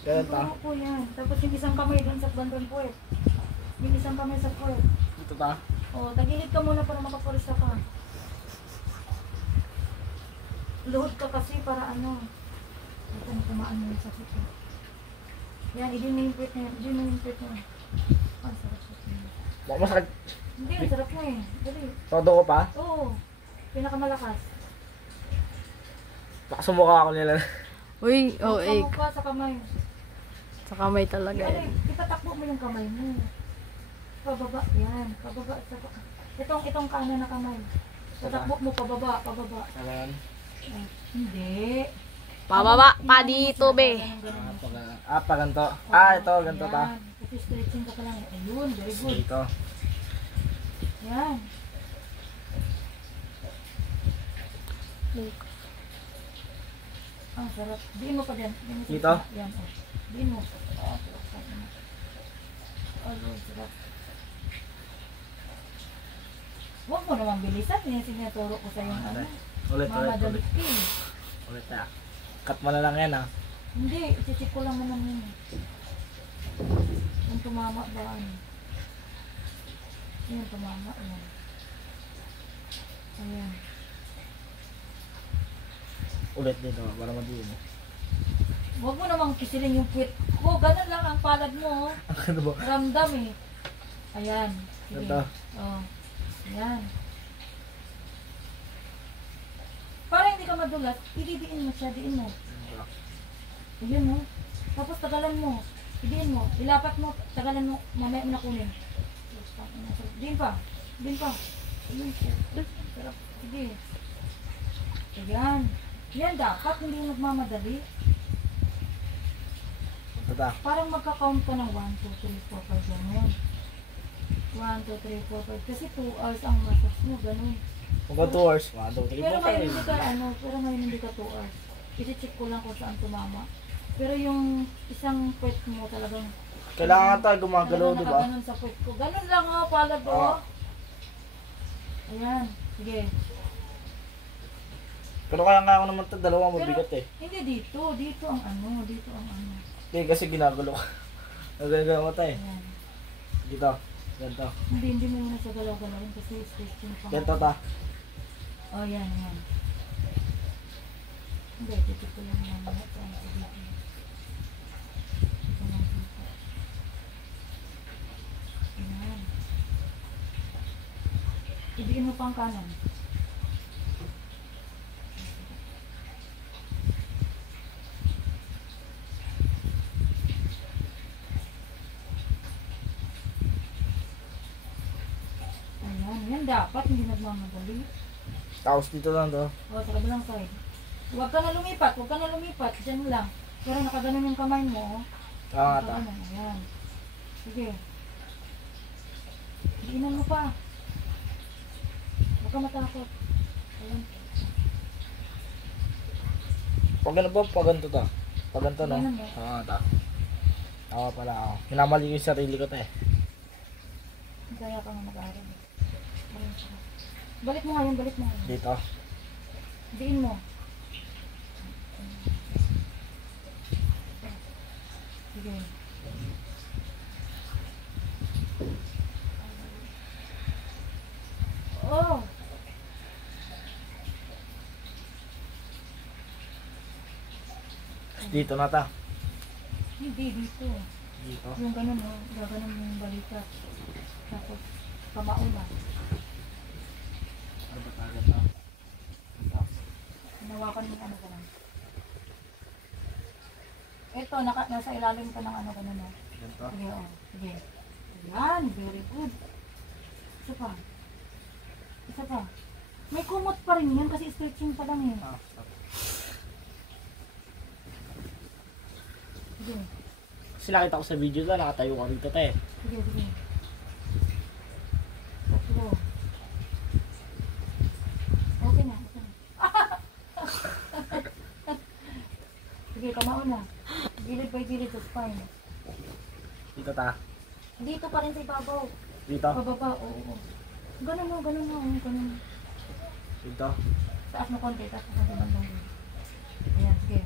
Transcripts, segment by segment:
Ganun ta. Turo po yan. Tapos yung isang kamay doon sa bandang puwet. Yung isang kamay sa puwet. Dito ta. O, tagilid ka muna para makapurisa ka. Luhod ka kasi para ano. Ito na kumaan mo yung sakit. Yan, idin mo yung puwet na yan. Idin mo yung puwet na yan. Ang sarap po. Baka masakit. Hindi, ang sarap na eh. Dali. Todo ko pa. Oo. Pinakamalakas. Baka sumukha ako nila. Uy, oh, Sa mukha, sa kamay. Sa kamay talaga Ano, yan. ipatakbo mo yung kamay mo. Pababa, yan. Pababa, itong kanan na kamay. Patakbo mo, pababa, pababa. Ganun. Ay, hindi. Pababa pa dito, be. Pa ganito. Ito, ganito ta. Yan. Kasi stretching ka pa lang. Ayun, very good. Dito. Yan. Ang sarap. Diin mo pa dyan. Diin mo sa Dito? gitna. Yan, oh. Diin mo. Oh, sarap na. Oh, sarap. Huwag mo naman bilisan. Yan sinaturo ko sa yung ano. Ulit. Mamadalit ka eh. Ulit na. Cut mo na lang yan ha. Hindi, iti-check ko lang naman yun. Kung tumama ba ano. Yan, tumama yan. Ayan. Ulit dito para madiin. Huwag mo namang kisilin yung puwit ko. Ganun lang ang palad mo. Ano ba? Ramdam eh. Ayan. Sige. Ito. Oh. Ayan. Para hindi ka madulas, ididiin mo siya, diin mo. Ayan mo. Tapos tagalan mo. Idiin mo. Ilapat mo. Tagalan mo. Mamaya mo na kunin. Diin pa. Diin pa. Ayun. Sarap. Sige. Ayan. Yan dapat. Hindi nagmamadali. Ito ta. Parang magka-count ka ng 1, 2, 3, 4, 5. Ganun. 1, 2, 3, 4, 5. Kasi 2 hours ang massage mo. Ganun. Kung 2 hours. 1, 2, 3, Pero 4, ngayon hindi ka pero ngayon hindi ka 2 hours. I-check ko lang kung saan tumama. Pero yung isang puwet mo talagang Kailangan tayo gumagalaw, di ba? nakaganon sa puwet ko. Ganun lang oh, palad oh. Ayan. Sige. Pero kaya nga ako naman ito, dalawang mabigat eh. Hindi dito. Dito ang ano. Dito ang ano. Hindi kasi ginagalaw ko. Nagagalaw ko tayo. Ayan. Dito. Ganito. Hindi mo muna sa galaw-galawin kasi stretching pa. Ganito ta. Oh, yan. Hindi, dito ko lang mamaya. Saan ko dito. Dito lang dito. Ayan. Ibiin mo pa ang kanan. Ayan, yan dapat hindi nagmamadali. Tapos dito lang to. O, sa kabilang side. Huwag ka na lumipat. Diyan lang. Pero nakaganon yung kamay mo. Nga ta. Nakaganon, ayan. Sige. Diinan mo pa. Huwag ka matakot. Ayan. Pag ano ba? Pag ganito ta. Pag ganito no? Ganun, eh. Ta. Ako pala ako. Minamali ko yung sarili ko ta eh. Kaya ka nga mag-aaral. Ayan siya. Balik mo ngayon. Dito. Diin mo. Sige. Oh! Dito na ta. Hindi, dito. Dito. Yung ganun, no? Gaganon yung balikat. Tapos, kamao na. Ano ba agad to? Hinawakan mo yung ano ganun. Ito, nasa ilalim ka ng ano ganun, no? Ganito. Sige, oh. Sige. Ayan, very good. Isa pa. May kumot pa rin yan kasi stretching pa lang eh. Stop. Sige. Kasi nakita ko sa video to, nakatayo ka rito te. Sige. Sige. Okay na. Sige, kamao na. Gilid by gilid sa spine. Dito ta. Dito pa rin sa ibabaw. Dito. Pababa, oo. Ganun mo. Dito. Taas mo konti bandang. Ayan, sige.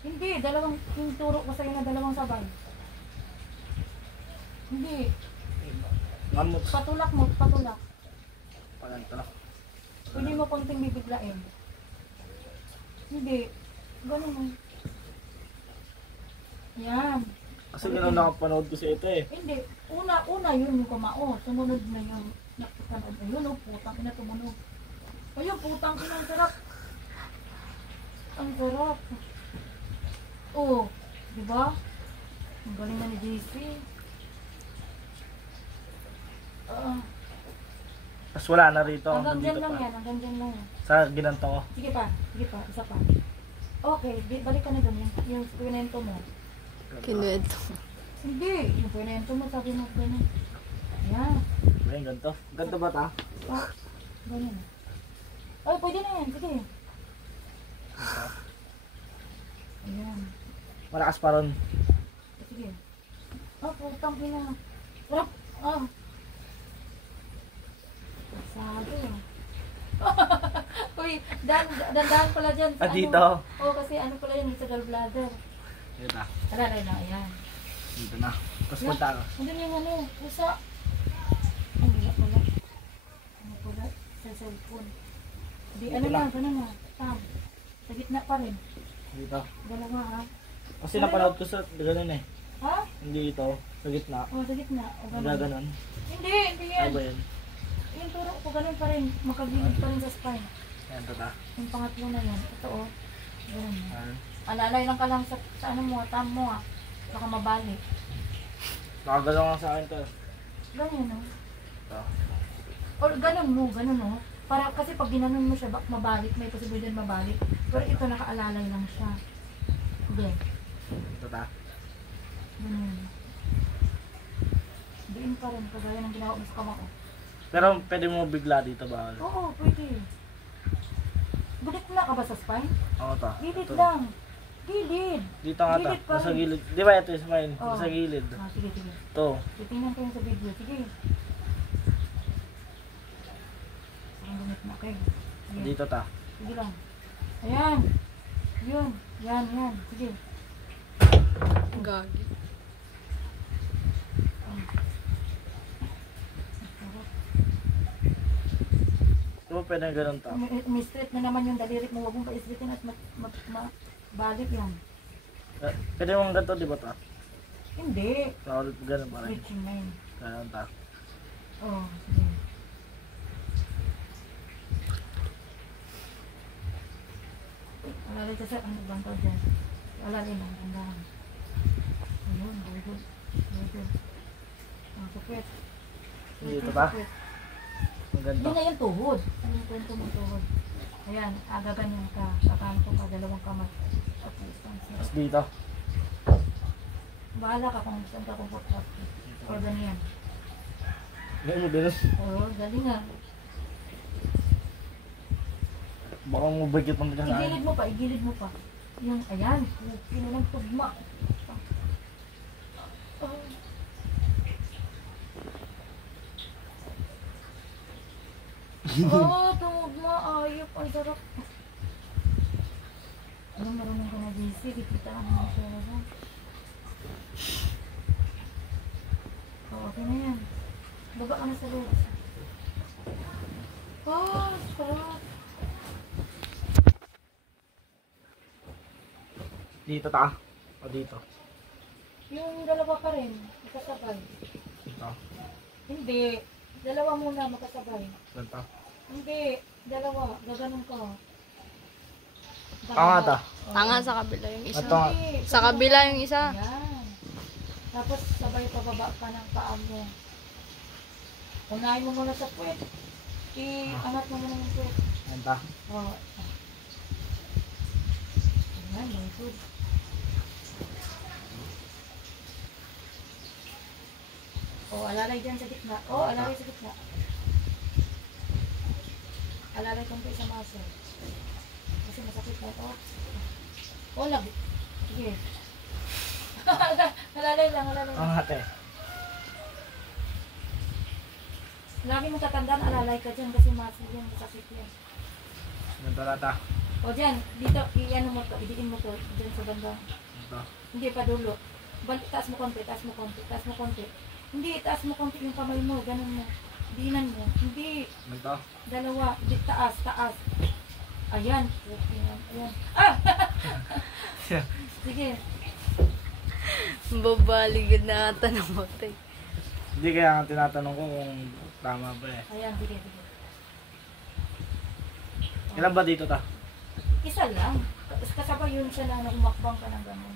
Hindi, dalawang, yung turo ko sa'yo na dalawang sabay. Hindi. Ano? Patulak mo, patulak. Parang ito. Hindi mo konting bibiglain. Hindi. Ganun mo. Yan. Kasi gano'n nakapanood ko sa ito eh. Hindi. Una yun yung kumao. Sumunod na yung nakapanood. Ayun o, putang ina tumunog. Ayun, putang ina, ang sarap. Ang sarap. Oo. Diba? Ang galing na ni JC. Tapos wala na rito. Hanggang dyan Nandito lang pa. yan. Hanggang dyan lang yan. Sa ginanto ko. Sige pa. Sige pa. Isa pa. Okay. Balik ka na dun. Yung pinento mo. Kinuwento. Hindi. Yung pinento mo. Sabi mo ganun. Ayan. Ayun, ganito. Ganito ba ta? Oh. Ganyan. Ay, pwede na yan. Sige. Ayan. Malakas pa ron. Sige. Oh, putang ina. Sarap. Oh. Sabi. Uy, dandahan pala dyan. Sa Dito. Ano. Oo, kasi ano pala yan, sa gallbladder. Dito na. Alalay na, ayan. Dito na. Tapos punta ako. Hindi yung ano, pusa. Ang gila pala. Ano pala? Sa cellphone. Di, ano Dito na. na, gano'n na. Tam. Sa gitna pa rin. Dito. Dalawa ha. Kasi napanood ko sa ganun eh. Ha? Hindi ito. Sa gitna. O, sa gitna. O, Ang gano'n. gaganon. Hindi yan. Ano ba yan? Yung turo ko ganun pa rin. Makagilid pa rin sa spine. Yan, ito ta. Yung pangatlo na yan. Ito o. Ganun. Yan. Alalay lang ka lang sa ano mo, tam mo ah. Baka mabalik. Nakagalaw nga sa akin to. Ganyan o. Ito. Or ganun mo, ganun o. Para kasi pag ginanon mo siya, mabalik, may posibilidad mabalik. Pero ito nakaalalay lang siya. Hindi. Ito ta. Ganun. Diin pa rin, kagaya ng ginawa mo sa kamao. Pero pwede mo bigla dito ba? Oo, pwede. Gulit na ka ba sa spine? Oo ta. Gilid Ito. lang. Gilid. Dito nga ta. Gilid pa Nasa rin. gilid. Di ba ito is mine? Oo. Nasa gilid. Ah, sige, sige. Ito. Titingnan ko yung sa video. Sige. Parang lumit na kayo. Sige. Dito ta. Sige lang. Ayan. Yun. Yan, yan. Sige. Gagi. Di ba pwede ganun ta? Umi-straight na naman yung dalirit mo. Huwag mong pa-straightin at mabalik yan. Pwede mong ganito, di ba ta? Hindi. Paulit ganun pa rin. Switching na yun. Ganun ta. Oo. Sige. Alalay ka sa ano bang tawag dyan? Alalay lang. Tandahan. Ayun. Very good. Very good. Ang kupit. Dito ta? Ang ganito. Hindi na yung tuhod. Ano yung kwento mong tuhod? Ayan, agaganyan ka. Kakanto ka, dalawang kamay. Tapos dito. Bahala ka kung saan ka comfortable. Or ganyan. Ganun mo ganun. Oo, galing nga. Baka mabagit mo dyan sa akin. Igilid mo pa, igilid mo pa. Yung, ayan, kinulang tugma. Oh, tumugma, ayop, ang sarap. Alam, marunong ka na JC, kikita ka naman siya. Oo, okay na yan. Baba ka na sa loob. Oh, sarap. Dito ta. O dito. Yung dalawa pa rin, makasabay. Dito. Hindi, dalawa muna makasabay. Ganito. Hindi, dalawa, gaganon ka. Tanga ta. Oo. Tanga sa kabila yung isa. Ito nga. Hindi, Sa kabila yung isa. Yan. Tapos sabay pababa ka ng paa mo. Unahin mo muna sa puwet. I-angat mo muna yung puwet. Ganito ta. Oo. Ayan, very good. Oh, alalay dyan sa gitna. Oh, alalay sa gitna. Alalay konti sa muscle. Kasi masakit na ito. Oh, lag. Sige. Alalay lang, alalay lang. Ang hate. Lagi mo tatandaan, alalay ka dyan kasi muscle yan, masakit yan. Ganito na ta. O dyan, dito, i-ano mo to, idiin mo to, dyan sa banda. Ito. Hindi pa dulo. Taas mo konti, taas mo konti, taas mo konti. Hindi, taas mo konti yung kamay mo, ganun mo. Diinan mo. Hindi, Ito. dalawa, di, taas, taas. Ayan. Ayan. Ah! Sige. Babaligid na ata ng mote. Hindi kaya nga tinatanong ko kung tama ba eh. Ayan, sige, sige. Ilan ba dito ta? Isa lang. Kasabay yun siya na umakbang ka ng ganun.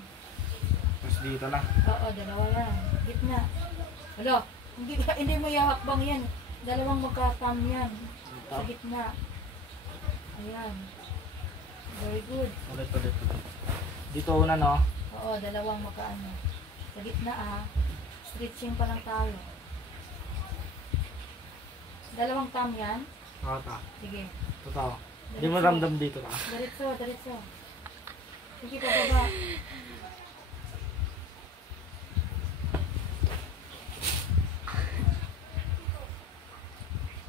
Tapos dito na. Oo, dalawa yan. Gitna. Alo, hindi mo ihakbang yan. Dalawang magkatam yan. Sa gitna. Ayan. Very good. Ulit. Dito una no? Oo, dalawang magkaano. Sa gitna stretching pa lang tayo. Dalawang tam yan. Oo ta. Sige. Totoo. Hindi mo ramdam dito ta. Diretso, diretso. Sige, pababa.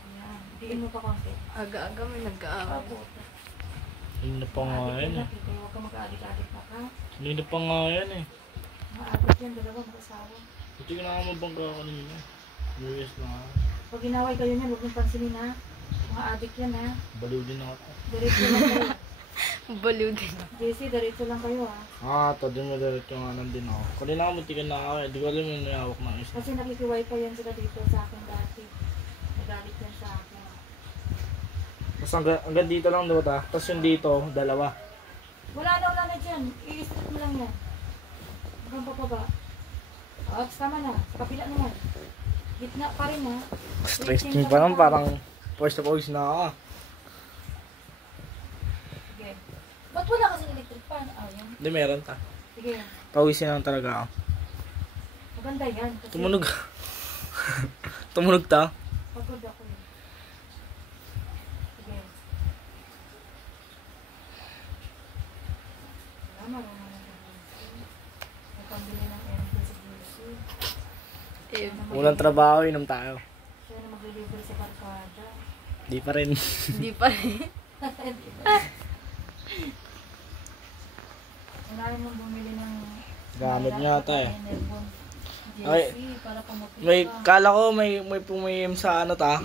Ayan. Diin mo pa konti. Aga-aga may nag-aaway. Opo. Hindi pa nga yan eh. Huwag ka mag-aadik-adik na ka. Hindi pa nga yan eh. Maadik yan, dalawa mag-asawa. Ito yung nakamabangga kanina. US na nga. Pag ginaway kayo niyan, huwag niyong pansinin ha. Mga adik yan ha. Baliw din ako. Diretso lang kayo. Baliw din. JC, diretso lang kayo ha. Ito din mo direct yung anan din ako. Kanina ako muntikan na ako eh. Di ko alam yung nayawak ng isa. Kasi nakikiwifi yan sila dito sa akin dati. Nagalit yan sa akin. Tapos hanggang dito lang daw ta. Tapos yung dito, dalawa. Wala na dyan. I-strip mo lang yan. Hanggang papaba. Oops, tama na. Sa kapila naman. Gitna pa rin ha. Stretching pa lang parang first of all na ako. Sige. Ba't wala kasi electric fan? Yan. Hindi meron ta. Sige. Pawisin lang talaga ako. Maganda yan. Kasi Tumunog. Tumunog ta. pagod ako yun. Sige. Wala, marunong na may pambili ng energy sa GC. Eh, Unang trabaho, inom tayo. Siya na mag-deliver sa barkada. Di pa rin. hindi pa rin. Unahin mong bumili ng Gamit niya ata eh. GC Ay, para pumapit May, ka. kala ko may pumiyim sa ano ta.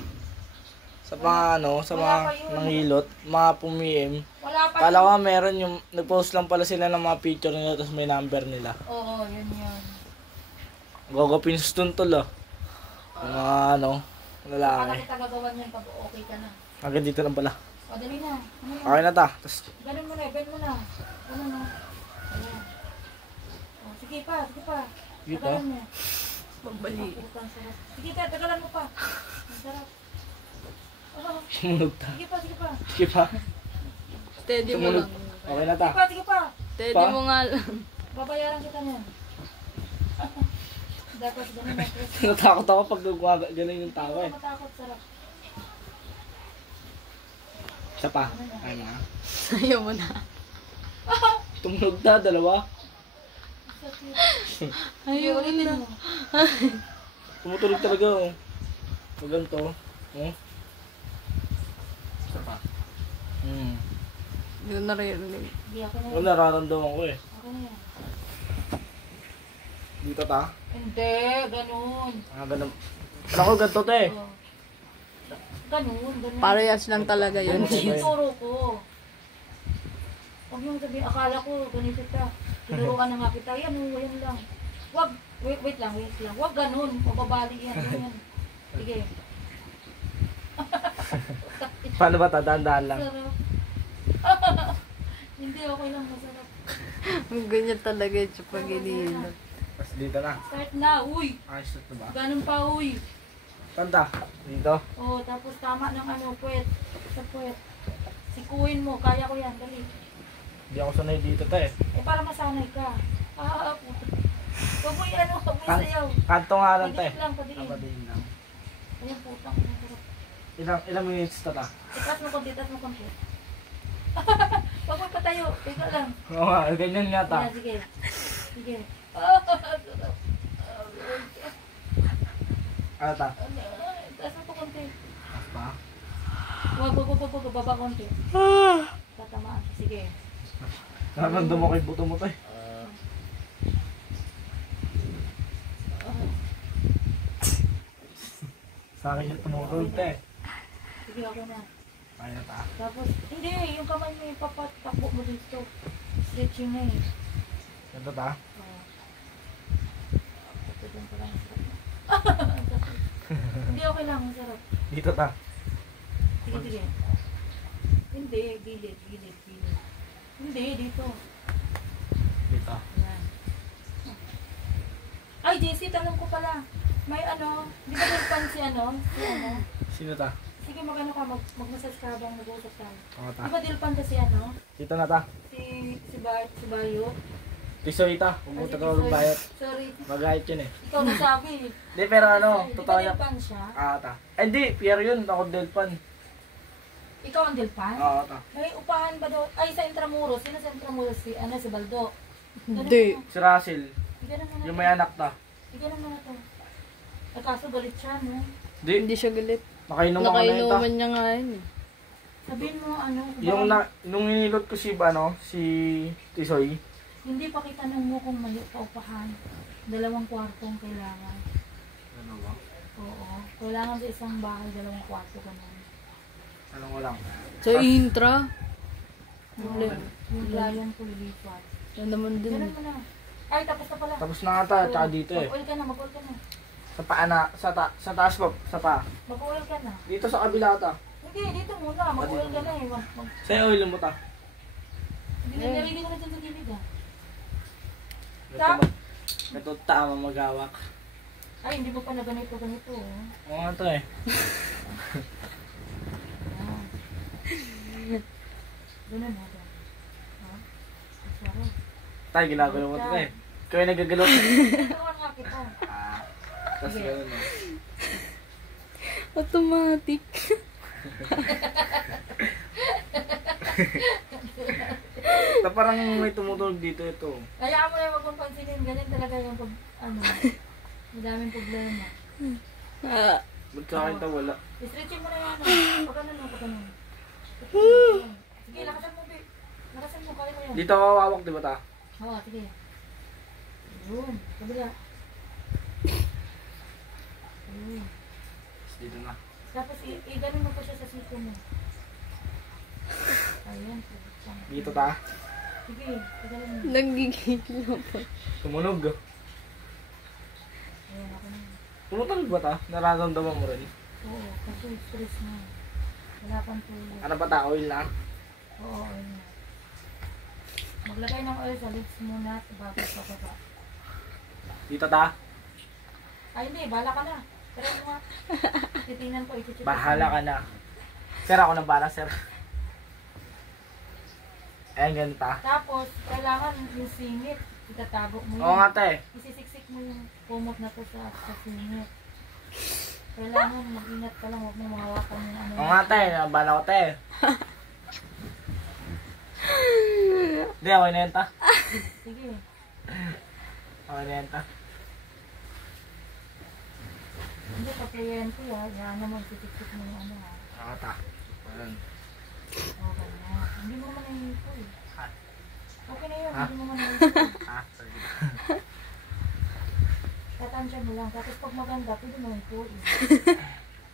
Sa mga ano, sa Wala mga pa yun. nanghilot, mga pumiyim. Wala pa Kala ko yun. meron yung, nag-post lang pala sila ng mga picture nila tapos may number nila. Oo, yun yun. Gagapin sa tuntol ah. Mga ano, Para lalaki. kita gagawan yun pag okay ka na. Hanggang dito lang pala. O, dali na. Ano na? Okay na ta. Tapos, Ganun mo na, bend mo na. Ano na? Ayan. O, sige pa, sige pa. Sige pa? Tagalan mo. Pabali. Putang sarap. Sige ka, tagalan mo pa. Ang sarap. Oh, tumunog ta. sige pa, sige pa. Sige pa. Steady mo Tumunog. lang. Okay na ta. Sige pa, sige pa. Steady Pa? mo nga lang. Babayaran kita niyan. Dapat ganun na. Natakot ako pag ganun yung tao eh. Matakot, sarap. Isa pa. Ay na. Ayaw mo na. Tumunog ta, dalawa. Ayaw mo na. mo. Tumutunog talaga oh. Pag ganito. Oh. Isa pa. Hindi ko naririnig. Hindi ako na Ano yan. nararamdaman ko eh. Ako na yan. Dito ta. Hindi, ganun. Ganun. Ako ganito te. Oh. Ganun, ganun. Parehas lang talaga yun. Ano yung turo ko? Huwag mong sabihin, akala ko ganito ta. Tinuruan na nga kita. Yan, yan lang. Huwag, wait lang. Huwag ganun. Mababali yan. Ganyan. Sige. Paano ba tadaan lang? Sarap. Hindi, okay lang. Masarap. Ganyan talaga yung pag iniinom. Tapos dito na. Start na, uy. Ayos na ba? Ganun pa, uy. Tanda. Dito. Oh, tapos tama ng ano, puwet. Sa puwet. Sikuin mo. Kaya ko yan. Dali. Hindi ako sanay dito te. Eh, para masanay ka. Puta. Huwag mo yan, huwag mo sayaw. Kanto nga lang te. Padiin lang, padiin. Kapadiin lang. Ayan, putang. Masarap. Ilang minutes na ta? Itas mo konti, itas mo konti. Huwag mo patayo. Teka lang. Oo nga, ganyan nga ta. Ayan, sige. Sige. Sarap. Ano ta? Itas mo pa konti. Tapos pa? Huwag, baba konti. tatamaan siya. Sige. Nararamdaman ko yung buto mo tayo. Sa akin yung tumutulog tayo. Sige, okay na. Kaya na ta. Tapos, hindi, yung kamay mo ipapatakbo mo dito. Stretching na eh. Ganito ta. Oo. Ito pa lang. Hindi, okay lang. Ang sarap. Dito ta. Sige, sige. Hindi, gilid. Hindi, dito. Dito. Ayan. Ay, JC, tanong ko pala. May ano, di ba nagpan si ano? Si ano? Sino ta? Sige, magano ka, mag-massage ka habang nag-uusap tayo. Oo ta. Di ba dilpan ka si ano? Dito na ta. Si Bayo? Tisoy ta. Pumunta ka ng bayot. Sorry, Magahit yun eh. ikaw nagsabi. Hindi pero ano, Di totoo ba na. dilpan siya? Ta. Eh, hindi, Pierre yun. Ako Delpan. Ikaw ang dilpan? Oo ta. May upahan ba daw? Ay, sa Intramuros. Sino sa Intramuros? Si Baldo. Hindi. Si Russell. Ganun mo na. Yung may anak ta. Ganun mo na to. Ay, kaso galit siya, no? Hindi. Hindi siya galit. Nakainom ako na yun ta. Nakainuman niya nga yun eh. Sabihin mo, ano? Yung nung inilot ko si si Tisoy. Hindi pa kita nung mo kung may paupahan. 2 kwartong kailangan. Ano ba? Oo. Kailangan sa isang bahay, 2 kwarto ganun. Ano ko lang. Sa intra. Yung client ko lilipat. Yan naman din. Ganun mo na. Ay, tapos na pala. Tapos na nga ta, tsaka dito eh. Mag-oil ka na, mag-oil ka na. Sa paa na, sa taas po, sa paa. Mag-oil ka na. Dito sa kabila ta. Hindi, dito muna. Mag-oil ka na eh. Sa'yo oil mo ta. Hindi, narinig ko na dyan sa gilid ah. Ito tama magawak. Ay, hindi mo pa na ganito. Oh. Oo nga to eh. Ayan. Ganun na. Ha? Masarap. Tayo ginagalaw mo to eh. Ikaw yung nagagalaw. Turuan nga kita. Tapos gano'n eh. Automatic. Ito parang may tumutulog dito ito. Kaya mo na huwag mong pansinin. Ganyan talaga yung pag, madaming problema. Ba't sa akin ito wala? Stretching mo na yan. Pag ano. Sige, lakasan mo, babe. Lakasan mo, kaya mo yan. Dito ako hawak, di ba ta? Oo, sige. Yun, kabila. Yun. Dito na. Tapos, i-ganon mo pa siya sa siko mo. Ayan. Dito ta. Sige, i-ganon mo. Nagigil ako. Tumunog. Ayan, ako na. Tumutunog ba ta? Nararamdaman mo rin. Oo, kasi stress na. Wala pang tulog. Ano ba ta? Oil na? Oo, oil na. Maglagay ng oil sa lips muna at bago sa baba. Dito ta? Ay, hindi. Bahala ka na. Pero mo nga. Titingnan ko. Ikuchip. Bahala ka na. Sir, ako nang bala, sir. Ayan, ganun ta. Tapos, kailangan yung singit. Itatago mo yun. Oo nga te. Isisiksik mo yung kumot na to sa singit. Kailangan mag-ingat ka lang. Huwag mo mahawakan yung ano. Oo nga te. Bala ko te. Hindi, okay na yan ta. Sige. Okay na yan ta. Hindi, paplayan ko ha. Yan naman, sisiksik mo yung ano ha. Oo ta. Ayan. Okay na. Hindi mo naman nahihipo eh. Ha? Okay na yun. Ha? Hindi mo naman nahihipo. Ha? Sorry. Tatansya mo lang. Tapos pag maganda, pwede mo hipo eh.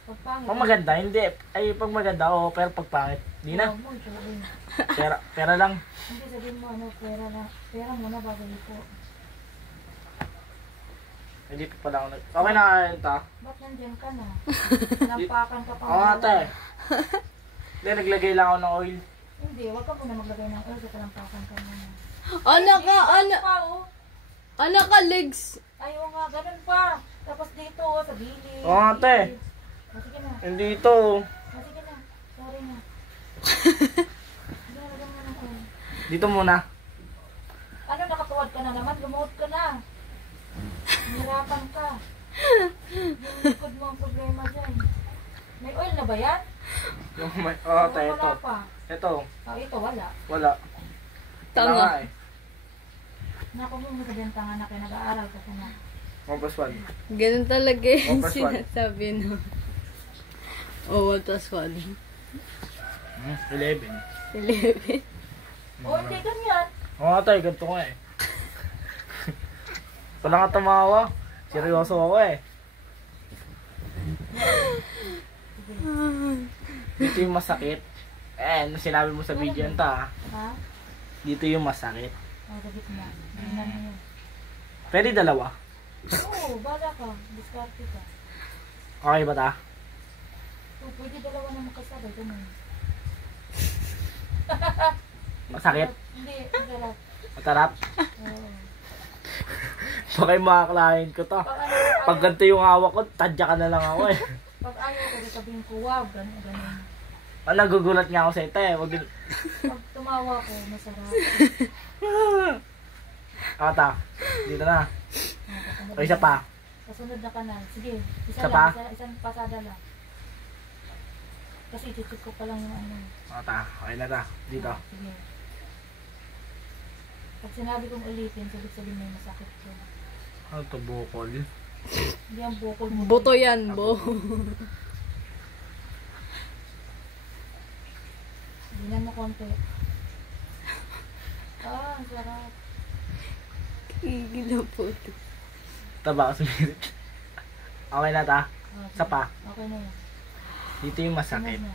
Pag pangit. Pag maganda, hindi. Ay, pag maganda, oo. Pero pag pangit, hindi na. Huwag mo, ituloy. Pera lang. Hindi, sabihin mo ano, pera na. Pera muna bago hipo. Hindi pa pala ako nag... Okay na yun ta. Ba't nandyan ka na? Napakan ka pa. Oo nga te. Hindi, naglagay lang ako ng oil. Hindi, wag ka muna maglagay ng oil. Sa napakan ka muna. Anak ka, Ganun pa, oh. anak ka legs. Ayaw nga, ganun pa. Tapos dito, oh, sa gilid. Oo nga te. Sige na. Hindi ito. Sige na. Sorry na. Sige na, lagyan mo ng oil. Dito muna. Ano, nakatuwad ka na naman? Lumuhod ka na. Nahirapan ka. Yung likod mo ang problema dyan. May oil na ba yan? Yung may... Oo te, Wala ito. pa. Ito. Ito, wala. Wala. Tanga. Wala nga eh. Naku mo sa tanga na kayo, nag-aaral ka na. 1+1. Ganun talaga yung 1+1. sinasabi no. Oh, 1+1. 11. 11. O, hindi ganyan. Oo nga tayo, ganito nga eh. Wala nga tumawa. Seryoso ako eh. Dito yung masakit. Eh, ano sinabi mo sa video nito ah. Ha? Dito yung masakit. O, sa gitna. Ganyan mo yun. Pwede dalawa. Oo, bala ka. Diskarte ka. Okay ba ta? O, pwede dalawa na makasabay. Ganun. Masakit? Hindi, masarap. Matarap? Oo. Baka yung mga client ko to. Pag ganito yung hawak ko, tadya ka na lang ako eh. Pag ayaw ko, sabihin ko, wow, ganun, ganun. Nagugulat nga ako sa ito eh. Pag tumawa ko, masarap. Ata, dito na. O isa pa. Kasunod na kanal. Sige, Isa isa pa? lang, isang pasada lang. Kasi chuchuk ko pa lang yung ano. Ata, okay na ta. Dito. Sige. Pag sinabi kong ulitin, sabihin may masakit ko. Ano to, bukol? Hindi ang bukol mo. Buto yan, bo. Dinan mo konti. Ah, ang sarap. Kigil ang puto. Taba ako sumirit. Okay na ta. Okay. Isa pa. Okay na yan. Dito yung masakit. Dinan mo.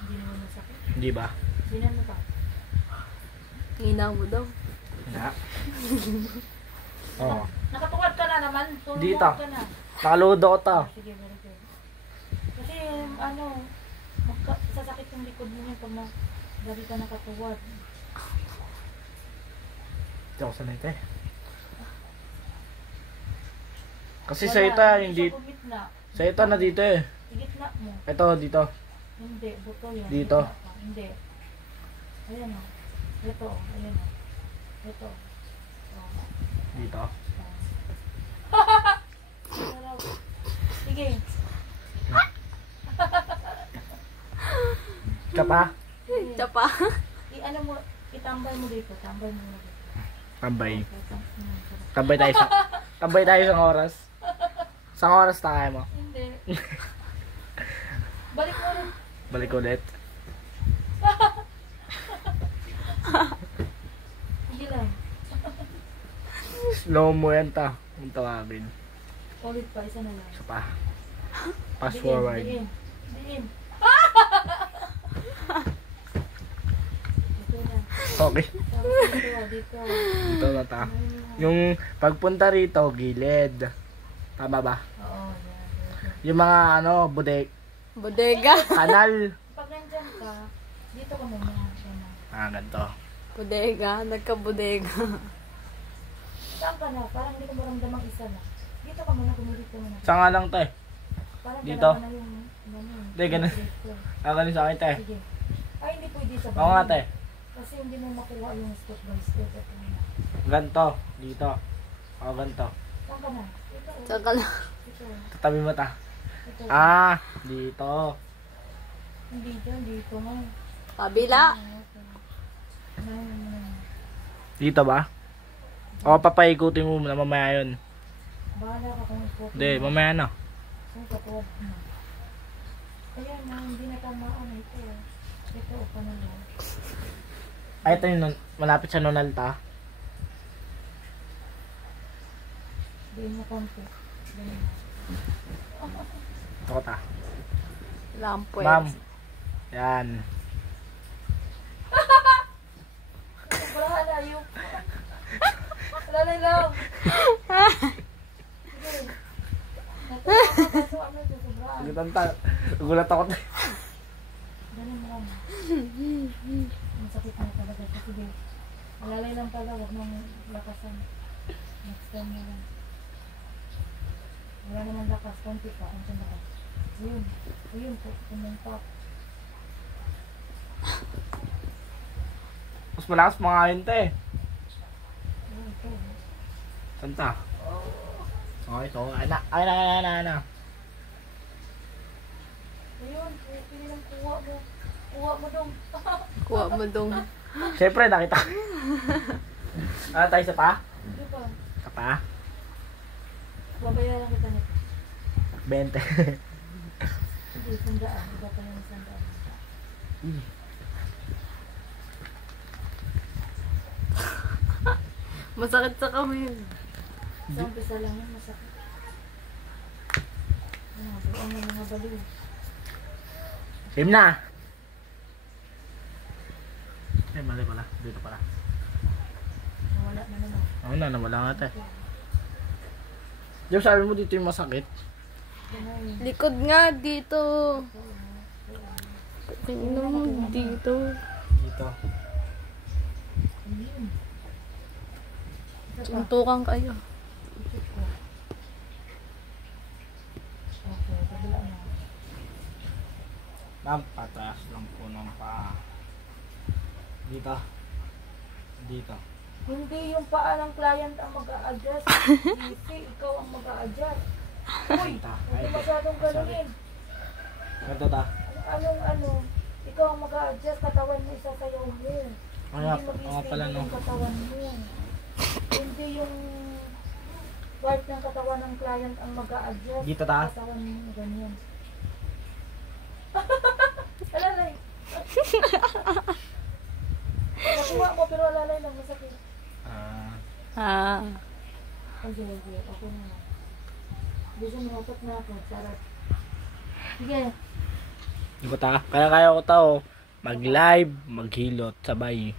Hindi naman masakit. Hindi ba? Dinan mo pa. Hina mo daw. Na. Oo. Nakatuwad ka na naman. Tulungan Dito. ka na. Nakaludo ko to. Sige, very good. Kasi, ano, sasakit yung likod mo yun pag lagi ka nakatuwad. Hindi ako sanay ito eh. Kasi sa ito, hindi. Sa gitna. Sa ito na dito eh. Igitna mo. Ito, dito. Hindi, buto yan. Dito. Gitna ka. Hindi. Ayan o. Ito, ayan o. Ito. Oh. Dito. Sige. Isa pa. Sige. Tsapa. I-ano mo, itambay mo dito. Tambay mo dito. Tambay. Hmm. Tambay tayo sa... Tambay tayo isang oras. Isang oras tayo mo. Hindi. Balik mo rin. Balik ulit. Sige lang. Slow mo yan ta. Yung tawagin. Ulit pa, isa na lang. Isa pa. Fast forward. Diin. Diin. Ito na. Okay. Tapos dito, dito. Ito na ta. Yung pagpunta rito, gilid. Tama ba? Oo, yan. Yung mga ano, Bodega. kanal. Pag nandyan ka, dito ka muna. Ganito. Bodega. Nagka-bodega. Saan ka na? Parang hindi ko maramdamang isa na. Dito ka muna, kumulit ka muna. Saan nga lang te? Parang Dito? dalawa na yung ganun. Hindi, ganun. Dito. Ganun sa akin te. Sige. Ay, hindi pwede sa Oo nga te. Kasi hindi mo makuha yung step by step. Ito muna. Ganito. Dito. O ganito. Saan ka na? Ito. Tsaka lang. Ito. Tatabi mo ta. Ito. Dito. Hindi dyan, dito nga. Kabila. Dito ba? O papaikutin mo muna mamaya yun. Bahala ka kung ipot. Hindi, mamaya na. Saan ka tuwad na? Ayan na, hindi na tamaan. Ito. Ito, panalo. Ay, ito yung malapit sa nonalta. Diin mo konti. Ganun. Ito ko ta. Lampo. Ma'am. Yan. Bahala yung... Lalay lang. Sige. Natuwa ka ba sa ano ito? Sobraan. Gulat ako. Ganun lang. Ang sakit na talaga. Sige. Malalay lang pala. Huwag mong lakasan. Next time na lang. Wala naman lakas. Konti pa. Ang lakas. Ayun. Ayun. Pumuntak. Mas malakas mga yun te. Ayun. Ito. Santa. Okay, so, ana. Ayun. Pili lang kuha mo. Kuha mo dong. Kuha mo dong. Siyempre, nakita ko. Ano tayo sa pa? Ito pa. Sa pa? Babayaran kita nito. 20. Hindi, 100. Iba pa yung 100. Masakit sa kamay. Sa umpisa lang yun, masakit. Buang na mga baliw. Game na! Ay, mali pala. Dito pala. Nawala na naman. Oo na, nawala nga tayo. Yung sabi mo dito yung masakit. Ganun. Likod nga dito. Tingnan mo dito. Dito. Ayun. Isa pa. Suntukan kayo. Ikot ko. Okay, kabila na. Ma'am, pataas lang po ng paa. Dito. Dito. Hindi yung paa ng client ang mag-a-adjust. Easy, ikaw ang mag-a-adjust. Uy, hindi masyadong ganunin. Ganito ta. Anong, ikaw ang mag-a-adjust, katawan mo isa sayaw mo. Nga Hindi pala mag-i-stay no. yung katawan mo. Hindi yung part ng katawan ng client ang mag-a-adjust. Dito ta. Katawan mo, ganyan. Alalay. Nakuha mo pero alalay lang, masakit. Ah. Okay, ako na. Bisa minapot na ako, sarap. Sige. Diba ta? Kaya ko tao. Mag-live, maghilot, sabay.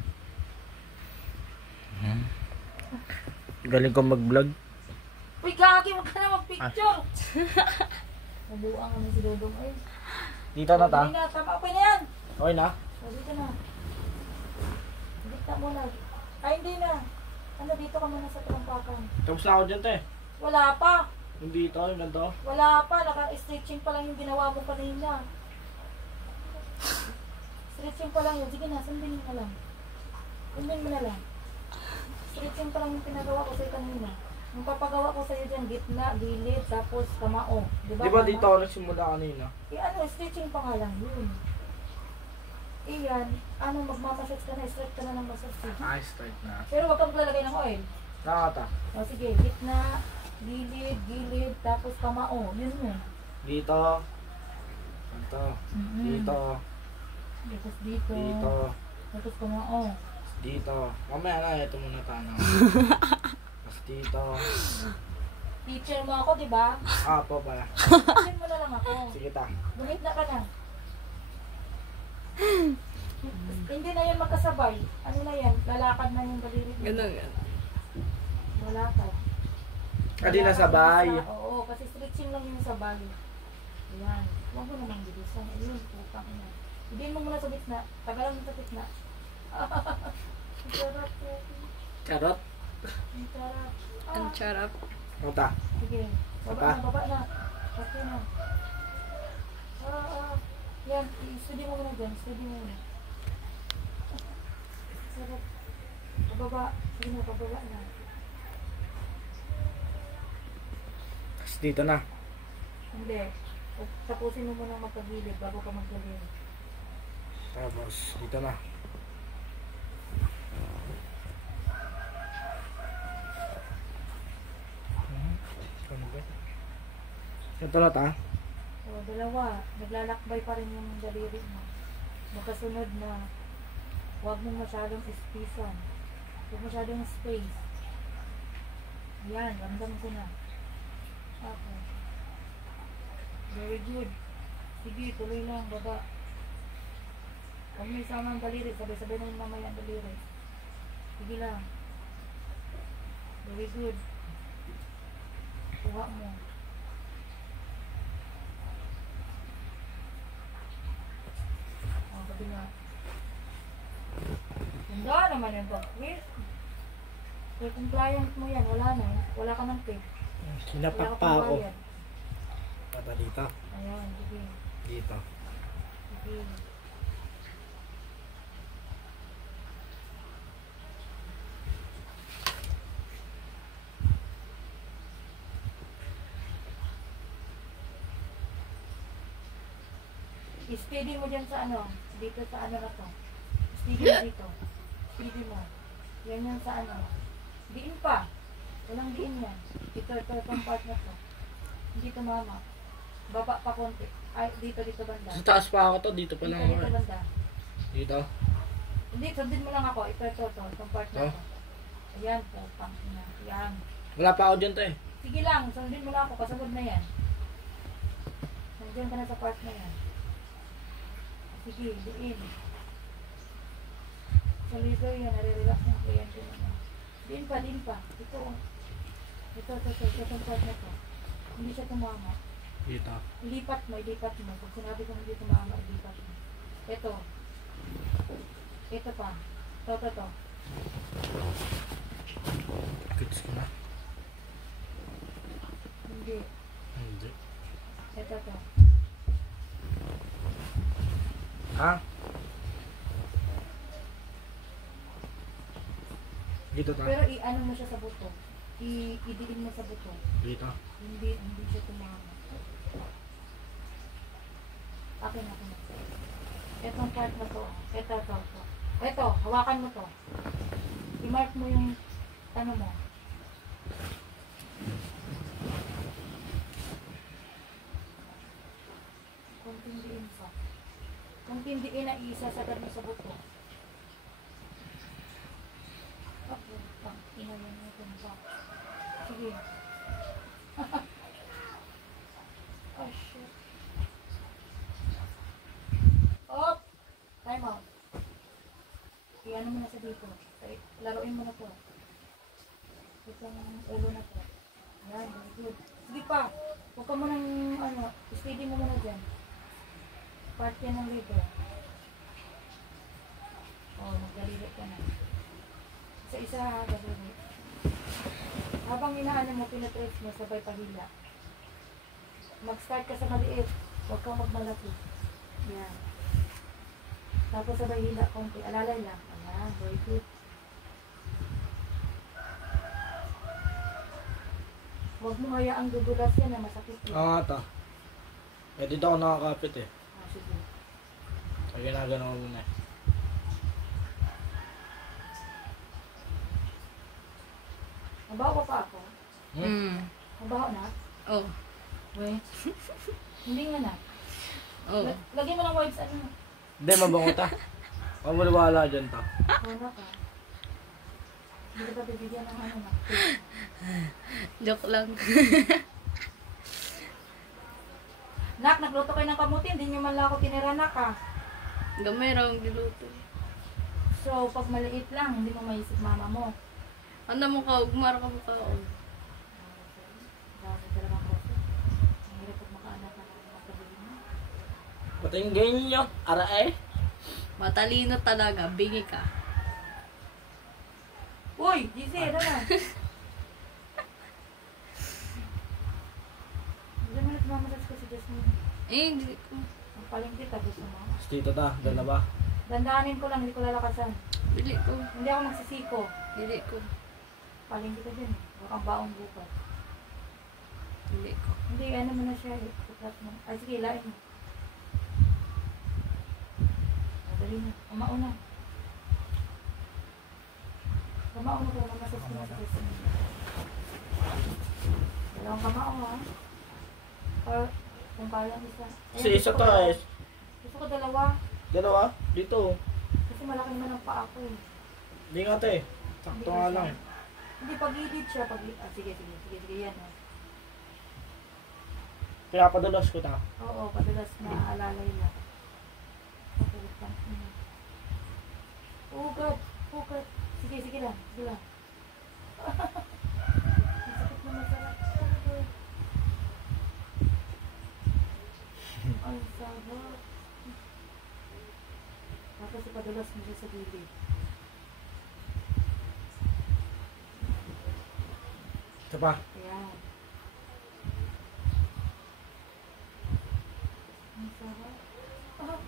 Galing ko mag-vlog. Uy, kaki, wag ka na mag-picture. Nabuang kami si Dodong. Ay, Dito na ta. hindi na, tama pa na yan. Okay na? O, dito na. Dito muna. Ay, hindi na. Ano, dito ka muna sa trumpakan. Tapos na ako dyan te. Wala pa. Yung dito, yung ganito. Wala pa. Naka-stretching pa lang yung ginawa mo kanina. Stretching pa lang yun. Sige na, sundin mo na lang. Sundin mo na lang. Stretching pa lang yung pinagawa ko sa'yo kanina. Yung papagawa ko sa'yo dyan, gitna, gilid, tapos kamao. Diba? Diba dito ako nagsimula kanina? Ano, stretching pa nga lang yun. Iyan, magmamassage ka na, stretch ka na ng massage. Ah, straight na. Pero wag kang maglalagay ng oil. Nakata. O sige, gitna, gilid, tapos kamao. Yun yun. Dito. Ganito. Dito. Tapos dito. Dito. Tapos kamao. Dito. Mamaya na, ito muna tayo. Tapos dito. Teacher mo ako, di ba? Ah, po pala. Teacher mo na lang ako. Sige ta. Gumit na ka na. Hindi na yan magkasabay. Ano na yan? Lalakad na yung daliri mo. Ganun yan. Lalakad. Ah, di nasabay. Oo, kasi stretching lang yung sabay. Ayan. Huwag mo namang bilisan. Ayun, putang ina. Hindi mo muna sa gitna. Tagalan mo sa gitna. Ang sarap po. Charot. Ang sarap. Ang charap. Punta. Sige. Baba na. Okay na. Yan. I-study mo muna dyan. Study mo muna. Sarap. Pababa. Sige na, pababa na. Tapos dito na. Hindi. Tapusin mo muna magkagilid bago ka magkagilid. Tapos dito na. Ito na ta. O, dalawa. Naglalakbay pa rin yung daliri mo. Magkasunod na huwag mong masyadong ispisan. Huwag masyadong space. Yan, ramdam ko na. Okay. Very good. Sige, tuloy lang, baba. Huwag mo isama ang daliri. Sabay-sabay na yung mamaya ang daliri. Sige lang. Very good. Kuha mo. Ang kabila. Ganda naman yung pag-quiz. Kung compliant mo yan, wala na. Wala ka ng pay. Sinapak pa ako. Pata dito. Ayan, sige. Dito. Sige. I-steady mo dyan sa ano, dito sa ano na to. Steady mo dito. Steady mo. Yan yan sa ano. Diin pa. Walang diin yan. Itong part na to. Hindi tumama. Baba pa konti. Ay, dito banda. Sa taas pa ako to. Dito pa lang ako. Dito banda. Dito. Hindi, sundin mo lang ako. Ito. Itong part na to. Ayan, pang ina. Yan. Wala pa ako dyan to eh. Sige lang, sundin mo lang ako, kasabod na yan. Nandiyan ka na sa part na yan. Sige, diin. Sa liver yan, nare-relax ng kliyente naman. Diin pa, diin pa. Ito, oh. Ito, itong part na to. Hindi siya tumama. Dito. Ilipat mo. Pag sinabi ko hindi tumama, ilipat mo. Ito. Ito pa. Ito. Gets ko na. Hindi. Hindi. Ito. Ha? Dito ta. Pero i-ano mo siya sa buto. I-diin mo sa buto. Dito. Hindi siya tumama. Akin. Etong part na to. Ito. Ito, hawakan mo to. I-mark mo yung ano mo. Kunting diin pa. Kunting diin na isasagad mo sa buto. Okay, ina yan mo itong box. Sige. Oh shit. Op! Time out. I-ano mo na sa dito. Laruin mo na to. Itong ulo na to. Ayan, very good. Sige pa. Huwag ka mo nang, steady mo muna dyan. Part yan ng liver. Magdalili ka na. Isa-isa ha, dalili. Habang inaano mo, pinatrace mo, sabay pahila. Mag-start ka sa maliit. Huwag kang magmalaki. Yan. Tapos sabay hila konti. Alalay lang. Ayan, very good. Huwag mo hayaang dudulas yan na masakit yun. Oo nga ta. Eh dito ako nakakapit eh. Sige. Kaya ginagano ko muna eh. Mabaho pa ako? Mabaho na? Oh. Wait. Hindi nga na. Oh. Lagyan mo ng words ano. Hindi, mabango ta. Huwag mo wala dyan ta. Wala ka. Hindi ka pa bibigyan ng ano na. Joke lang. Nak, nagluto kayo ng kamuti. Hindi nyo man lang ako tinira, nak ah. Gamay raw ang giluto. So, pag maliit lang, hindi mo maisip mama mo. Ano mo ka? Ugmar ka mo ka. Dami talagang kaso. Ang hirap pag makaanak ka ng makabili mo. Patingin nyo. Ara eh. Matalino talaga. Bingi ka. Uy! GC, ano na? Hindi mo nagmamalas ko si Jasmine. Hindi ko. Ang palengke, tapos mo. Dito ta. Dala ba? Dandanin ko lang, hindi ko lalakasan. Dili ko. Hindi ako magsisiko. Dili ko. Palengke ka din. Huwag kang baong bukas. Dili ko. Hindi, ano mo na siya. Ikot mo. Ay, sige, ilain mo. Dali na. Kamao na. Kamao na kung mamasas ko na sa Jasmine. Dalawang kamao ha. Or kung kayang isa. Kasi isa to eh. Gusto ko dalawa. Dalawa? Dito. Kasi malaki naman ang paa ko eh. Hindi nga ta eh. Sakto nga lang eh. Hindi, pag-edit siya. Sige, yan ha. Pinapadulas ko ta. Oo, padalas na alalay lang. Padalas lang. Ugat. Sige lang. Masakit na masarap. Ugat. Ay, sarap. Tapos ipadalas mo siya sa bibig. Ito pa. Ayan. Ang sarap.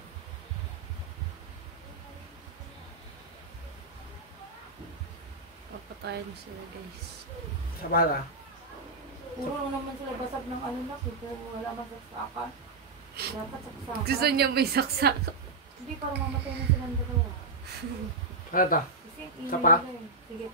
Papatayin sila guys. Isa pa ta. Puro lang naman sila basag ng ano na. Pero wala man saksakan. Dapat saksakan. Gusto niya may saksak. Hindi, parang mamatay na silang dalawa. Ano ta? Kasi Isa pa? Sige.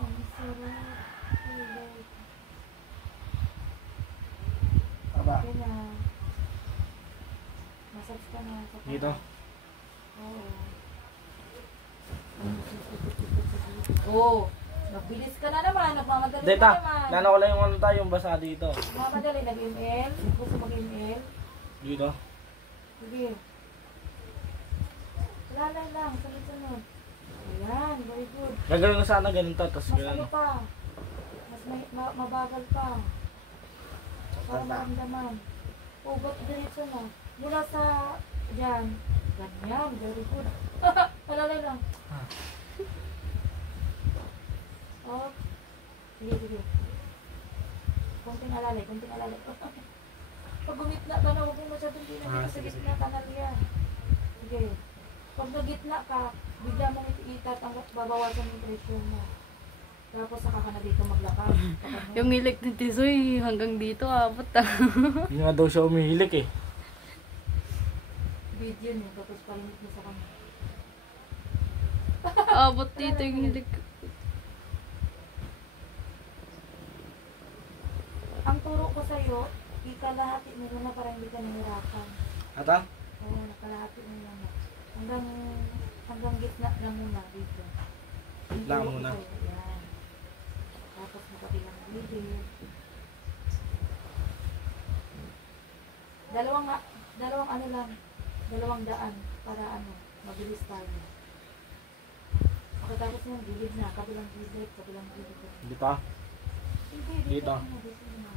Ang sarap. Aba. Okay na. ka na. Sa Dito. Oo. Oo. Nagbilis ka na naman. Nagmamadali Dita, ka naman. nano ko lang yung ano tayo, yung basa dito. Nagmamadali. Nag-ML. Gusto mag-ML. Dito. Sige. Lalay lang. Sunod-sunod. Ayan. Very good. Gagawin ko sana ganun to, tapos Mas ano ganun. pa. Mas mabagal pa. Para maramdaman. Ugot diretso na. Mula sa dyan. Ganyan. Very good. Palalay lang. Oh. Sige, sige. Kunting alalay, kunting alalay. Pag gumitna ka na, huwag mong masyadong pinagit sa sige, gitna ka na riyan. Sige. Pag nagitna ka, bigla mong itatanggat, babawasan yung pressure mo. Tapos saka ka na dito maglakad. Yung hilik ni Tisoy hanggang dito abot ah. Hindi nga daw siya umihilik eh. Video niya, tapos palimit mo sa kanya. Abot dito yung hilik. Ang turo ko sa'yo, ikalahati mo muna para hindi ka nahirapan. Ata? Oo, nakalahati mo muna. Hanggang gitna lang muna dito. Ang Lang turo ko muna. sa'yo, yan. Tapos makabilang video. Dalawang ano lang, 200 para ano, mabilis tayo. Pagkatapos mo, gilid na, kabilang gilid. Dito. Hindi, Dito. Dito na.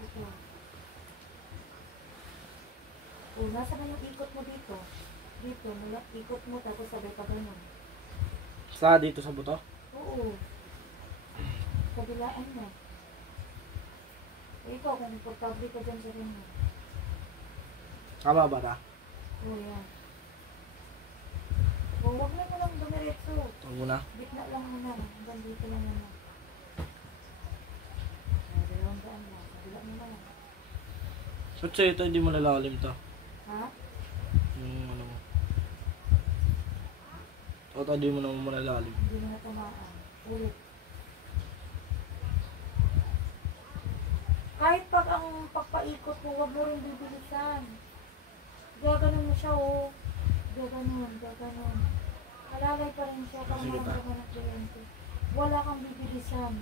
Ito. O, nasa na yung ikot mo dito? Dito, mula ikot mo, tapos sabay pa ganun. Sa dito sa buto? Oo. Kabilaan mo. Ikaw, kung komportable ka dyan sa rin mo. Tama ba ta? Oo, yan. O, huwag na mo lang dumiretso. Ito muna. Bitna lang muna. Hanggang dito lang muna. Dalawang daan lang. Kabila mo lang. Ba't sa'yo ito hindi mo lalalim to? Ha? Yung ano mo. O ito hindi mo naman malalalim. Hindi mo natamaan. Ulit. Kahit pag ang pagpaikot mo, huwag mo rin bibilisan. Gaganon mo siya, oh. Gaganon. Alalay pa rin siya pag Sige, ta. maramdaman ng kliyente. Wala kang bibilisan.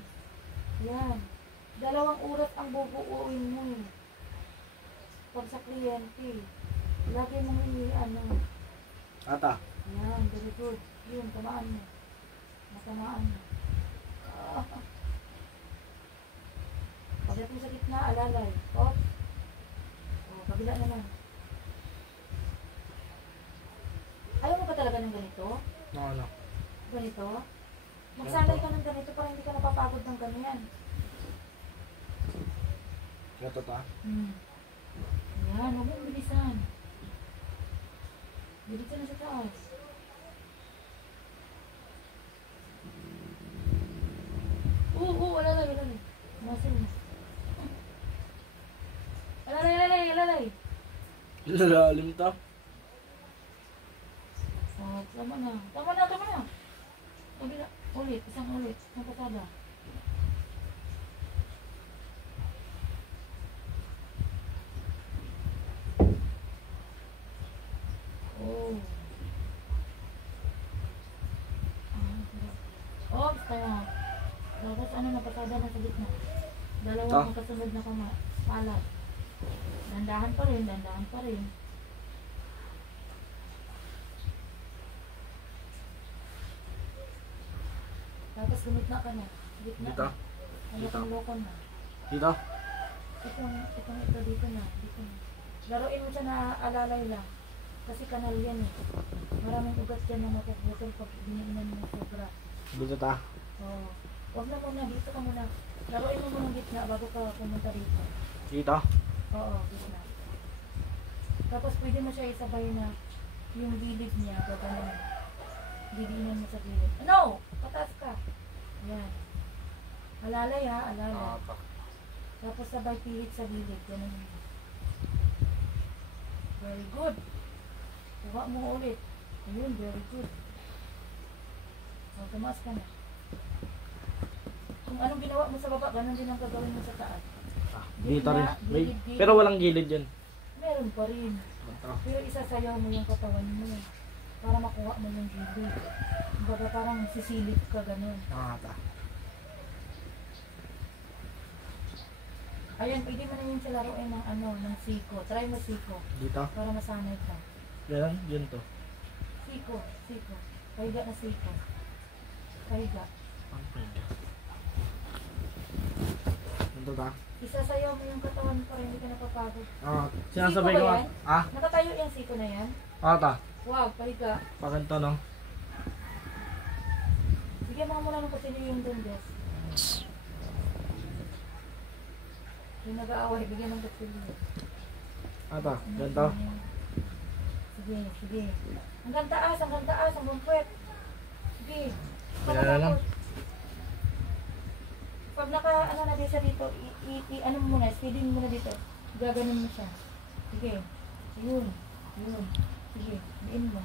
Yan. 2 oras ang bubuuin mo eh. Pag sa kliyente. Lagi mong ano. Ata? Yan, very good. Yun, tamaan mo. Matamaan mo. Pagdating sa gitna, alalay. Op. O, kabila naman. Ayaw mo ba talaga ng ganito? No, ano? Ganito? Magsanay ka ng ganito para hindi ka napapagod ng ganyan. Ito ta? Yan, huwag mong bilisan. Bilisan na sa taas. Alalay. Masin na. Alalay. Lalalim to? Oh, tama na. Ulit, isang ulit. Isang pasada. Oh. Kaya. Tapos ano na, pasada na sa gitna. Dalawang magkasunod na palat. Dandahan pa rin. Tapos gumit na ka na. Gitna Dito? na. Hanggang loko na. Dito? Ito dito na. Laruin mo siya na alalay lang. Kasi kanal yan eh. Maraming ugat dyan na mapaputol pag biniinan mo sobra. Dito ta? Oo. Huwag na muna, dito ka muna. Laruin mo muna gitna bago ka pumunta dito. Dito? Oo, gitna. Tapos pwede mo siya isabay na yung gilid niya, gano'n. Didiinan mo sa gilid. No! Pataas ka. Yan. Alalay ha, alalay. Tapos sabay pilit sa gilid, gano'n. Very good. Kuha mo ulit. Ayun, very good. So, tumaas ka na. Kung anong ginawa mo sa baba, ganun din ang gagawin mo sa taas. Dito rin. Pero walang gilid yan. Meron pa rin. Ganito. Pero isasayaw mo yung katawan mo para makuha mo yung gilid. Baga parang sisilip ka ganun. Ata. Ayun, pwede mo na yun sa laruin ng ng siko. Try mo siko Dito. para masanay ka. Yan, yun to. Siko. Pahiga na siko. Pahiga. Ang pwede. Ganito ta. Isasayaw mo yung katawan mo para hindi ka napapagod. Sinasabay Siko ko ba nga. yan? Nakatayo yung siko na yan? Ata. Wow, pahiga. Pa ganito, no? Bigyan mo muna ng kutsilyo yung dundos. Yung nag-aaway, bigyan ng kutsilyo. Ata. Ganito. Sige. Hanggang taas, hanggang puwet. Sige. Wala na lang. Pag na dito, ano mo muna, speeding mo na dito. Gaganon mo siya. Sige. Yun. Sige, diin mo.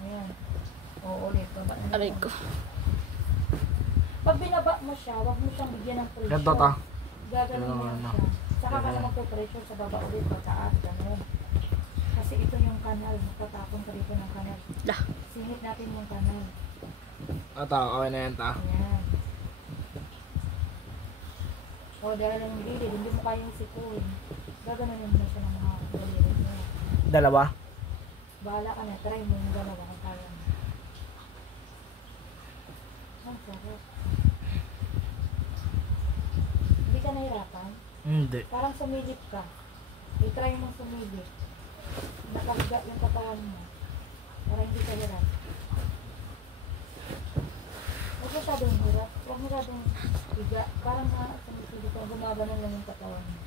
Ayan. O, ulit. Baba na. Aray ko. Pag binaba mo siya, huwag mo siyang bigyan ng pressure. Ganito ta. Gaganon mo lang siya. Saka ka na magpo-pressure sa baba ulit, pataas, gano'n. Kasi ito yung kanal, magtatapon ka dito ng kanal. Dah. Singit natin yung kanal. Ata, okay na yan ta. Ayan. O, dahil lang yung gilid, hindi mo kayang sikuin. Gaganon mo siya ng mga gilid mo. Dalawa. Bahala ka na, try mo yung dalawa kung kaya mo. Ang sarap. Hindi ka nahirapan? Hindi. Parang sumilip ka. I-try mo sumilip. Nakahiga yung katawan mo. Para hindi ka hirap. Huwag masyadong hirap. Huwag masyadong higa. Parang sumisilip ka. Gumaganon lang yung katawan mo.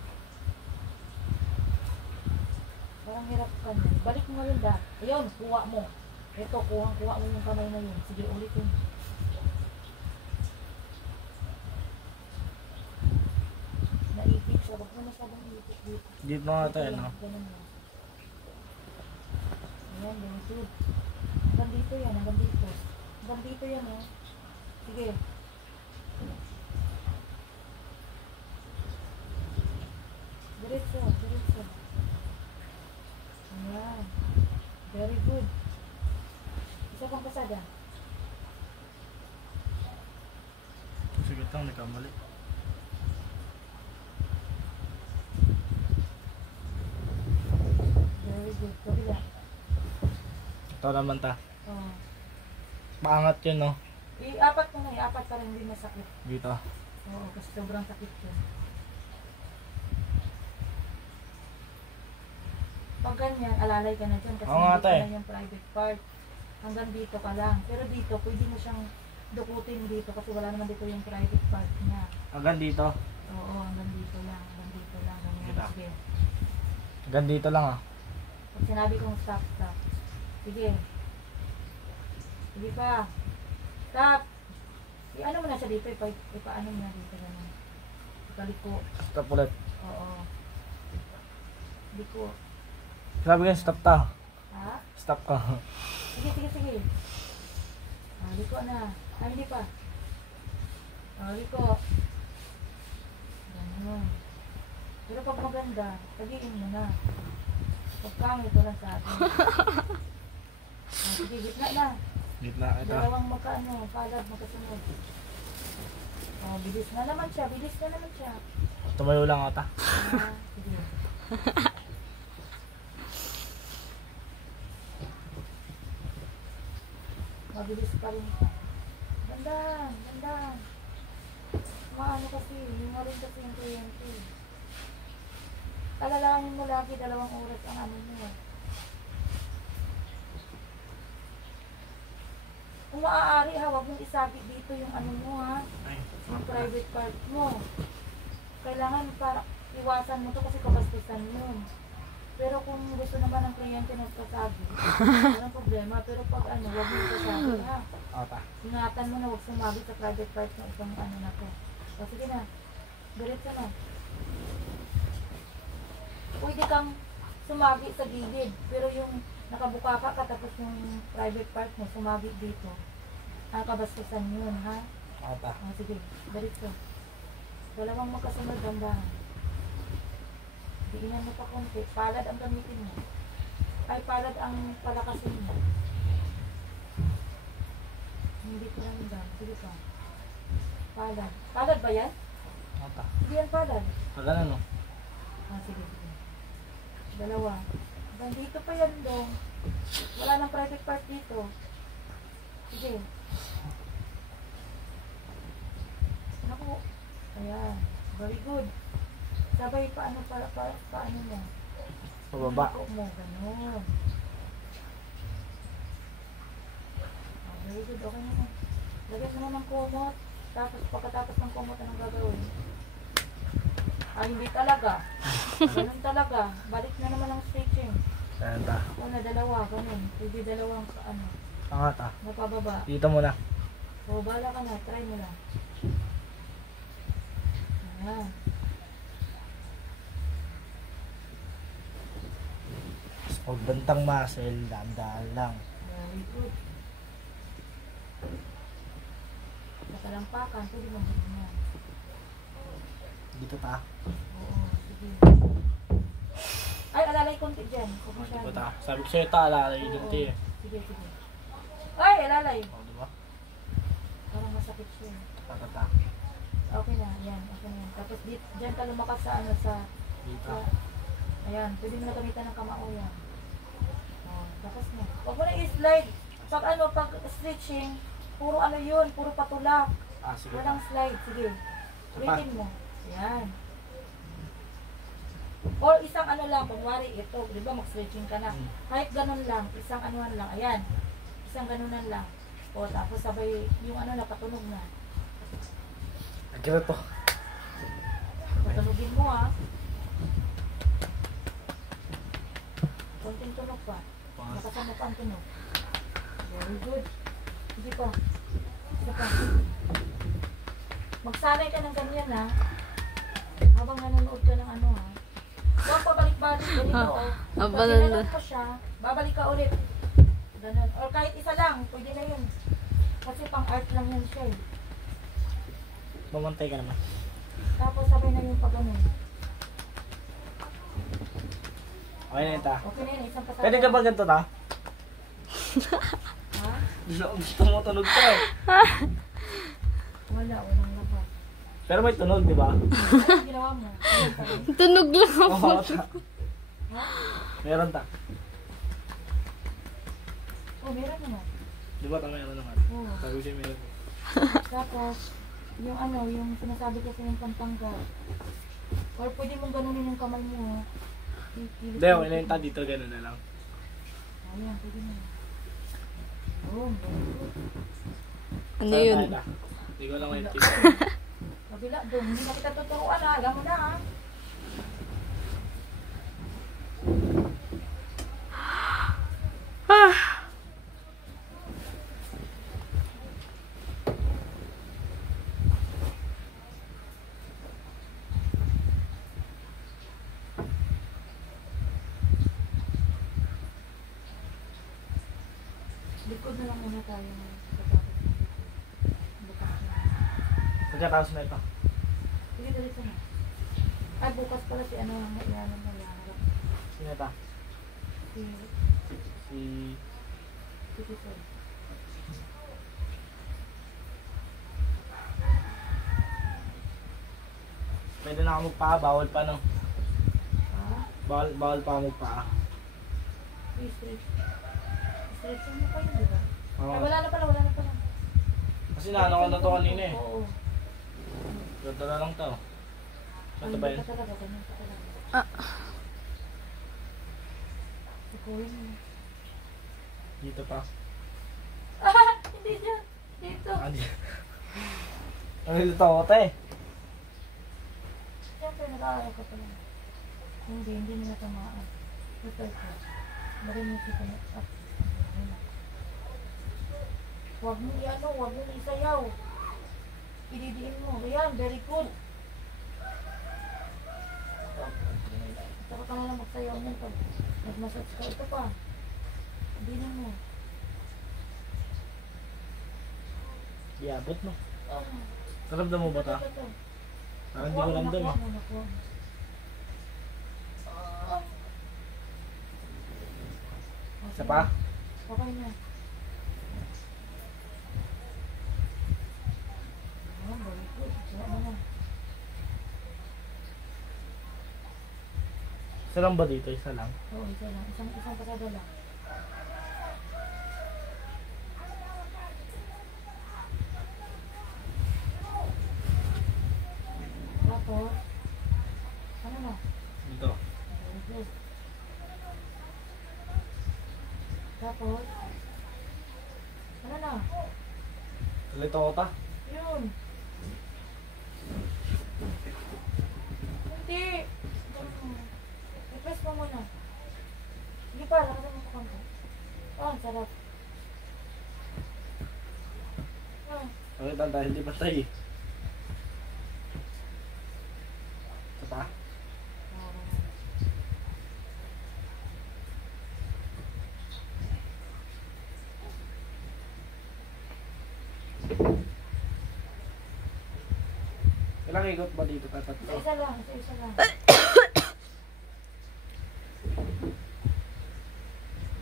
Parang hirap ka na. Balik mo yun da. Ayun, kuha mo. Ito, kuha mo yung kamay na yun. Sige, ulitin. Naipit siya. Huwag mo masyadong ipit dito. Dito nga tayo, no? Ganun lang. Ayan, very good. Hanggang dito yan, hanggang dito. Hanggang dito yan, oh. Sige. Diretso. Ayan. Very good. Isa pang pasada. Sige lang, nagkamali. Very good. Kabila. Ito naman ta. Oh. Paangat yun, no? I-apat mo na, i-apat para hindi masakit. Dito. Oo, kasi sobrang sakit yun. Pag ganyan, alalay ka na dyan kasi Oo nga, hindi ka tay. na yung private part. Hanggang dito ka lang. Pero dito, pwede mo siyang dukutin dito kasi wala naman dito yung private part niya. Hanggang dito. Oo, hanggang dito lang. Hanggang dito lang. Ganyan. Kita. Sige. Hanggang dito lang, ah. Pag sinabi kong stop. Sige. Sige pa. Stop. I-ano mo na siya dito. Ipaano mo na dito. Ganun. Ikaliko. Stop ulit. Oo. Liko. Sabi ka, stop ta. Ha? Stop ka. Sige. Liko na. Ay, hindi pa. Liko. Ganun. Pero pag maganda, tagiin mo na. Pag pangit, wala sa atin. Sige, gitna na. Gitna, ito. Dalawang palad, magkasunod. Bilis na naman siya. Tumayo lang ata. Sige. Mabilis pa rin siya. Gandaan. Maano kasi, hinga rin kasi yung kliyente. Alalahanin mo lagi 2 oras ang ano mo. Kung maaari ha, huwag mong isabit dito yung ano mo ha. Yung private part mo. Kailangan para iwasan mo to kasi kabastusan yun. Pero kung gusto naman ng kliyente na sasabi, walang problema. Pero pag huwag mo sasabi ha. Ata. Ingatan mo na huwag sumagi sa private part na itong na to. O sige na, diretso na. Pwede kang sumagi sa gilid, pero yung nakabuka ka tapos yung private part mo sumagi dito. Ang kabastusan yun ha. Ata. O sige, diretso. Dalawang magkasunod, dandahan. Diinan mo pa konti. Palad ang gamitin mo. Ay, palad ang palakasin mo. Hindi ko lang dam. Sige pa. Palad. Palad ba yan? Ata. Hindi yan palad. Magana no? Ah, sige, sige. Dalawa. Dito pa yan dong. Wala nang private part dito. Sige. Naku. Ayan. Very good. Sabay paano mo? Pababa. Iko mo, ganun. Ah, very good. Okay na. Lagyan mo na ng kumot. Tapos pagkatapos ng kumot, anong gagawin? Ay, hindi talaga. Ganun talaga. Balik na naman ang stitching. Saan ta? Una, dalawa, ganun. Pwede dalawang, Angat ah. napababa. Dito muna. O, bala ka na. Try mo lang. Ayan. Pagbantang muscle, dahan-dahan lang. Very good. Nakalampakan, pwede mo yan. Dito ta. Oo, sige. Ay, alalay konti dyan. Huwag masyado. Dito ta. Sabi ko sa'yo ta, alalay Oo, dito eh. sige, sige. Ay, alalay. O, diba? Parang masakit siya. Tata. Okay na, yan. Okay na yan. Tapos dyan ka lumakas sa Dito. Ayan, pwede mo na gamitan ng kamao yan. Oh, tapos na. Huwag mo na i-slide. Pag stretching, puro yun, puro patulak. Ah, sige. Walang slide. Sige. Ulitin mo. Ayan. Or isang lang, kunwari ito, di ba mag-stretching ka na. Kahit ganun lang, isang anuhan lang. Ayan. Isang ganunan lang. O, tapos sabay yung nakatunog na. Agad to. Patunugin mo konting tunog pa. Nakasama pa ang tunog. Very good. Hindi pa. Isa pa. Magsanay ka ng ganyan habang nanonood ka ng huwag pabalik-balik. Ganito Pag ginanong pa siya, babalik ka ulit. Ganun. Or kahit isa lang, pwede na yun. Kasi pang art lang yan siya eh. Mamantay ka naman. Tapos sabay na yung pag-ganun. Okay na yun ta. Okay na yun, isang pasada. Pwede ka ba ganito ta? Ha? Gusto mo tunog ka eh. Walang lakas. Pero may tunog, di ba? Ano ginawa mo? Tunog lang Oo, ako. ta. Ha? Meron ta. Oh, meron naman. Di ba ta meron naman? Oo. Sabi ko siya meron. Tapos, yung sinasabi ko sa yung pantanggal. Or pwede mong ganunin yung kamay mo. Hindi, okay na yun ta dito, gano'n na lang. Ayan, pwede na. Oh, Ano yun? Hindi ko lang ngayon. kabila doon. Hindi na kita tuturuan alam mo na likod na lang muna tayo. Pagkatapos na ito. Sige, dito na. Ay, bukas pala si ang maiyanan na yan. Sino ito? Si Tisoy. Pwede na ako magpaa, bawal pa no? Ha? Bawal pa ako magpaa. Stretching mo pa yun, di ba? Oo. Ay, wala na pala. Kasi naano ko na to kanina eh. Oo. Ganito na lang to. Ito ba yun? Ganyan ka talaga. Sukuhin mo. Dito pa. Hindi dyan. Dito. Di. Ano dito ako te? Siyempre, nag-aaral ka pala. Hindi mo natamaan. Ito. Marinig kita na. Huwag mo huwag mo isayaw. Ididiin mo. Ayan, very good. Saka ka na lang magsayaw niyan pag nag-massage ka. Ito pa. Hindi na mo. Iabot no? Oh. Naramdam mo ba ta? Ito. Parang hindi ko ramdam eh. Nakuha. Isa pa? Okay na. Ayan, very good. Kaya mo na. Isa lang ba dito? Isa lang. Oo, isa lang. Isang pasada lang. Tapos, ano na? Dito. Very good. Tapos, ano na? Kalito ko ta. Yun. Hindi. I-press mo muna. Hindi pa, lakasan mo pa konti. Oh, ang sarap. Ah, Pakita dahil di patay. Isa pa? Ilang ikot ba dito? Tatlo? isa lang, isa lang.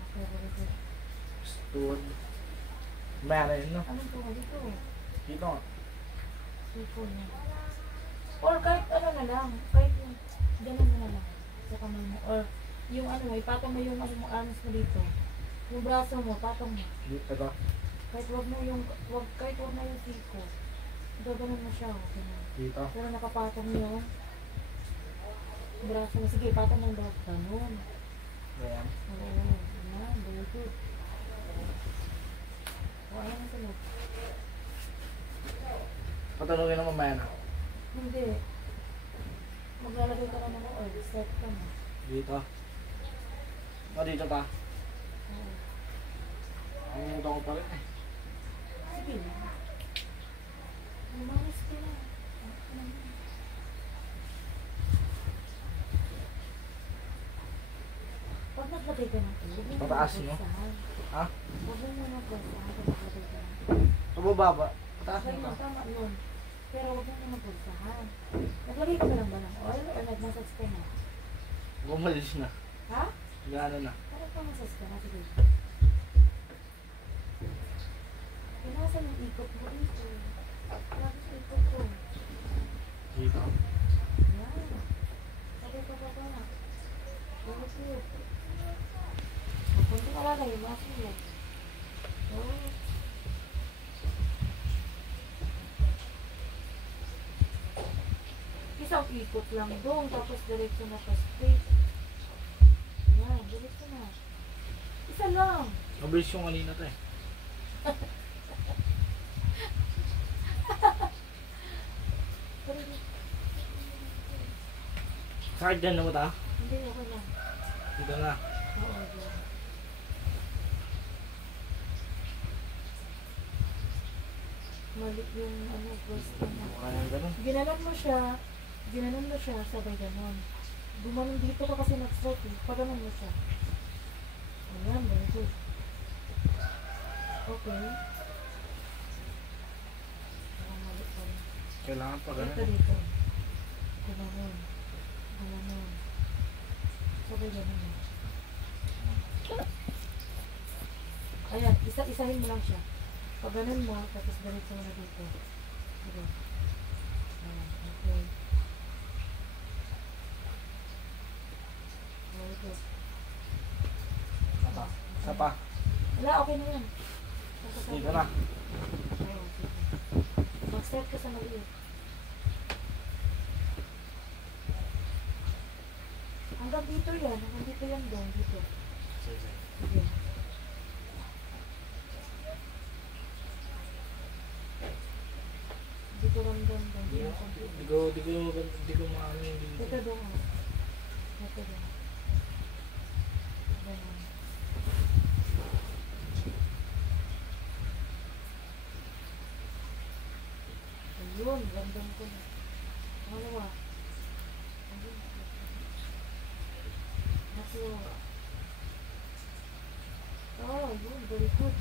Okay, very good. Stood. Meron yun, no? Anong to? Dito. Dito nga. Sipon na. Or kahit ano na lang, kahit yung, ganun mo na lang. Sa kamay mo. Or yung ano, ipatong mo yung ano mo, arms mo dito. Yung braso mo, patong mo. Dito ba? Kahit wag mo yung, kahit wag na yung siko. Gaganon mo siya, ganun. Dito. Pero nakapatong yung braso mo. Sige, patong mo yung braso. Ganun. Ayan. Oo, ayan, very good. O, ayan ang sunod. Patanungin naman mamaya na. Hindi. Maglalagay ka na ng oil. Set ka na. Dito. O, dito pa. Oo. Ang ko pa rin eh. Sige na. Lumanis ka na. Pag naglagay ka ng oil, huwag mo Pataas, no? nababagsahan. Ha? Huwag mo nababagsahan pag naglagay ka ng oil. Pababa. Pataas Okay, mo ka. tama yun. Pero huwag mo nababagsahan. Naglagay ka ba lang ba ng oil or nag-massage ka na? Bumalis na. Ha? Gano'n na. Parang pa-massage ka na. Sige. Pinasan yung ikot mo dito. Grabe sa ikot ko. Dito. Yan. Sabi ka pa ba? Very good. Kunti alalay, muscle yan. Oh. Isang ikot lang doon, tapos diretso na pa straight. Ayan, diretso na. Isa lang. Mabilis yung kanina to eh. Sakit dyan na mo ta? Hindi, okay lang. Dito na. Oo, okay. Mali yung ano, gusto mo. Kaya gano'n. Ginanon mo siya, sabay ganon. Gumanon dito ka kasi nag-stroke eh. Paganon mo siya. Ayan, very good. Okay. Mali pa rin. Kailangan pa Dito, gano'n. dito. Gumanon. Gumanon. Sabay ganon. Ayan, isahin mo lang siya. Pag ganun mo, tapos diretso mo na dito. Sige. Ayan, okay. Very good. Sapa. Sapa. Wala, okay na yan. Dito na. Oo, sige. Mag-start ka sa maliit. Hanggang dito yan. Hanggang dito yan doon. Dito. Sige. Sige. Dito ramdam doon. Di ko maano yung dito. Dito doon. Dito doon. Ganun. Ayun, ramdam ko na. Malawa. Ayun. Naslo. Oh, yun. Very good.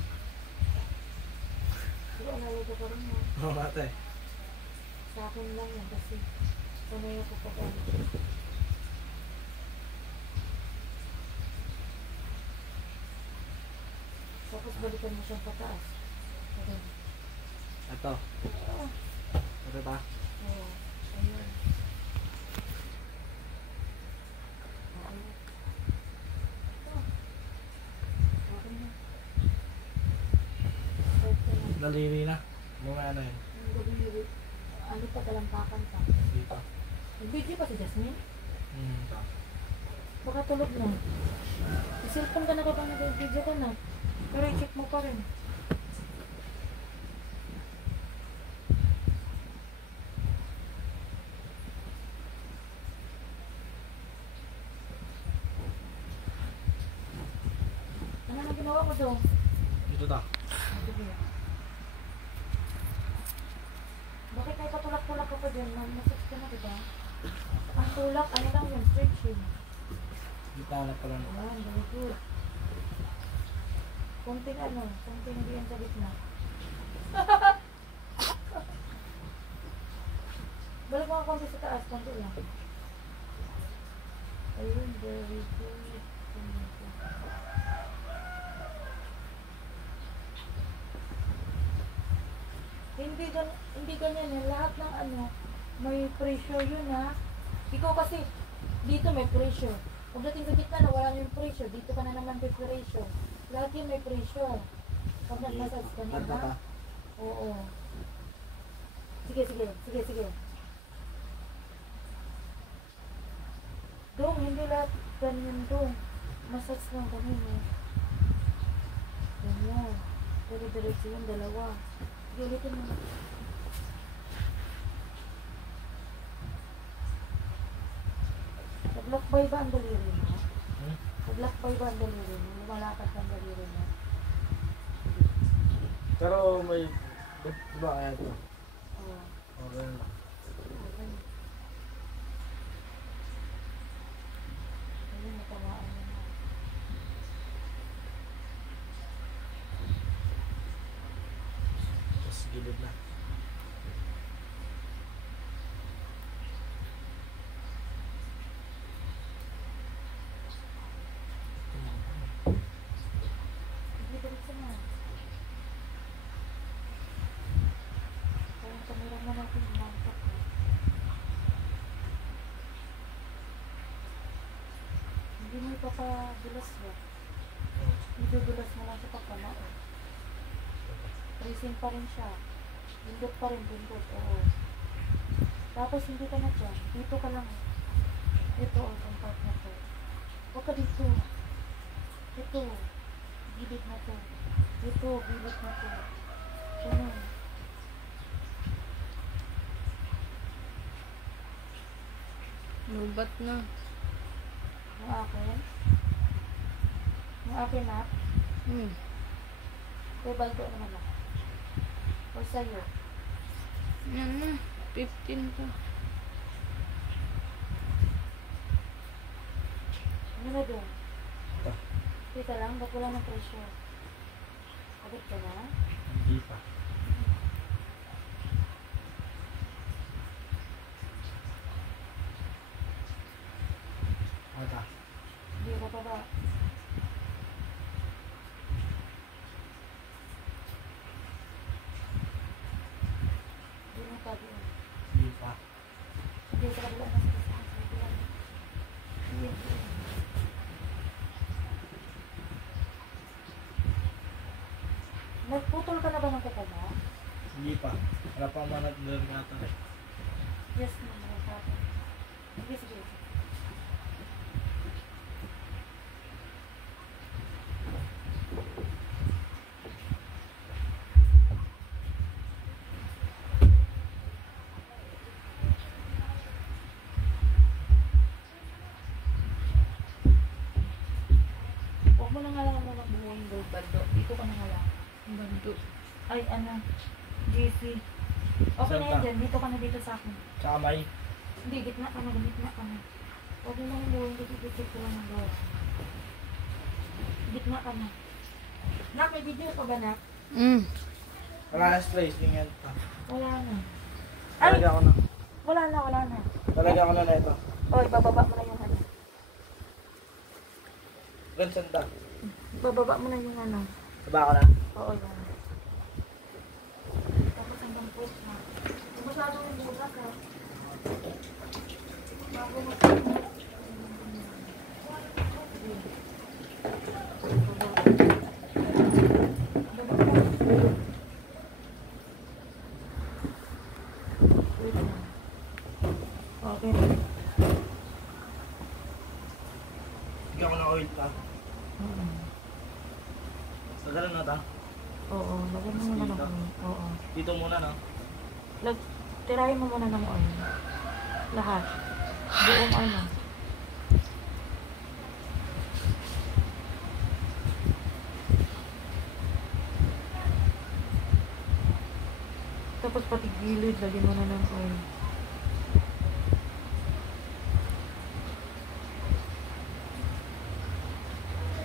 Pero alala ka pa rin mo. Oo, ate. Sa akin lang yan kasi sanay ako pa ba. Tapos balikan mo siyang pataas. Ayan. Ito. Oo. Ito ba? Oo. Ayan. Ayan. Ito. Okay na. Start ka na. Daliri na. Mga ano yun. Ang gabi, ano pa talampakan pa. Dito. Nag-video pa si Jasmine? Ito. Baka tulog na. I-cellphone ka na kapag nag-video ka na. Pero i-check mo pa rin. Ano na ginawa mo doon? Dito ta. Bakit may patulak-tulak ka pa dyan? Masakit ka na, diba? Ang tulak, ano lang yun? Stretching. Dito na pala. Ayan, very good. Konting ano, konting diyan sa gitna. Balik mo ang konti sa taas, konti lang. Ayun, very good. Hindi ganyan eh. Lahat ng ano, may pressure yun ha. Ikaw kasi, dito may pressure. Pagdating sa gitna na wala na yung pressure, dito ka na naman may pressure. Lahat yun may pressure. Pag nag-massage ka na ba? Oo. Sige. Dong, hindi lahat ganyan dong. Massage lang kami eh. Ganyan. Pero diretso yung dalawa. Sige, ulitin mo. Naglakbay ba ang daliri mo? Naglakbay ba ang daliri mo? Lumalakad ang daliri mo? Pero may... Diba kaya ito? Oo. Okay. Okay. Ayun, natamaan mo na. Tapos gilid na. Sige, diretso na. Parang kamera mo natin mangkot. Hindi mo ipapadulas ba? Idudulas mo lang sa pagkamao. Tracing pa rin siya. Pindot pa rin, pindot. Oo. Tapos hindi ka na dyan. Dito ka lang. Ito, ang part na to. Huwag ka dito. Ito. Gilid na to. Ito, gilid na to. Ganun. Lubat na. Yung akin. Yung akin na. Kaya baldo naman ako. O sa'yo. Yan na. 15 pa. Ano na doon? Ito. Kita lang, ba't wala ng pressure? Abot ka na? Hindi pa. Ata. Hindi ka pa ba? Hindi mo pa doon. Hindi pa. Hindi ka kabila na sa kabila. Hindi. Nagputol ka na ba ng kuko mo? Hindi pa. Wala pa manat doon ata. Yes, naman sa akin. Sige. Huwag mo na nga lang muna buhuin gold baldo. Dito ka na nga lang. Bando. Ay, ano? JC. Okay na yan dyan. Dito ka na dito sa akin. Sa kamay. Hindi, gitna ka na. Gitna ka na. Huwag mo nang buhuin. Dito ko lang ang gawa. Gitna ka na. Nak, may video pa ba, Nak? Wala na stress. Tingnan pa. Wala na. Ay! Talaga ako na. Wala na. Talaga ako na ito. Oy, bababa mo na yung ano. Gansan da. Bababa mo na yung ano. Baba ko na. Oo, yan. Tapos hanggang puwet na. Kung masyado yung butas ha. Bago mag- Okay. Bigyan ko ng oil pa. Sagalan na ta. Oo, lagyan mo muna ng oil. Oo. Dito muna, no? Tirahin mo muna ng oil. Lahat. Buong ano. Tapos pati gilid, lagyan mo na ng oil.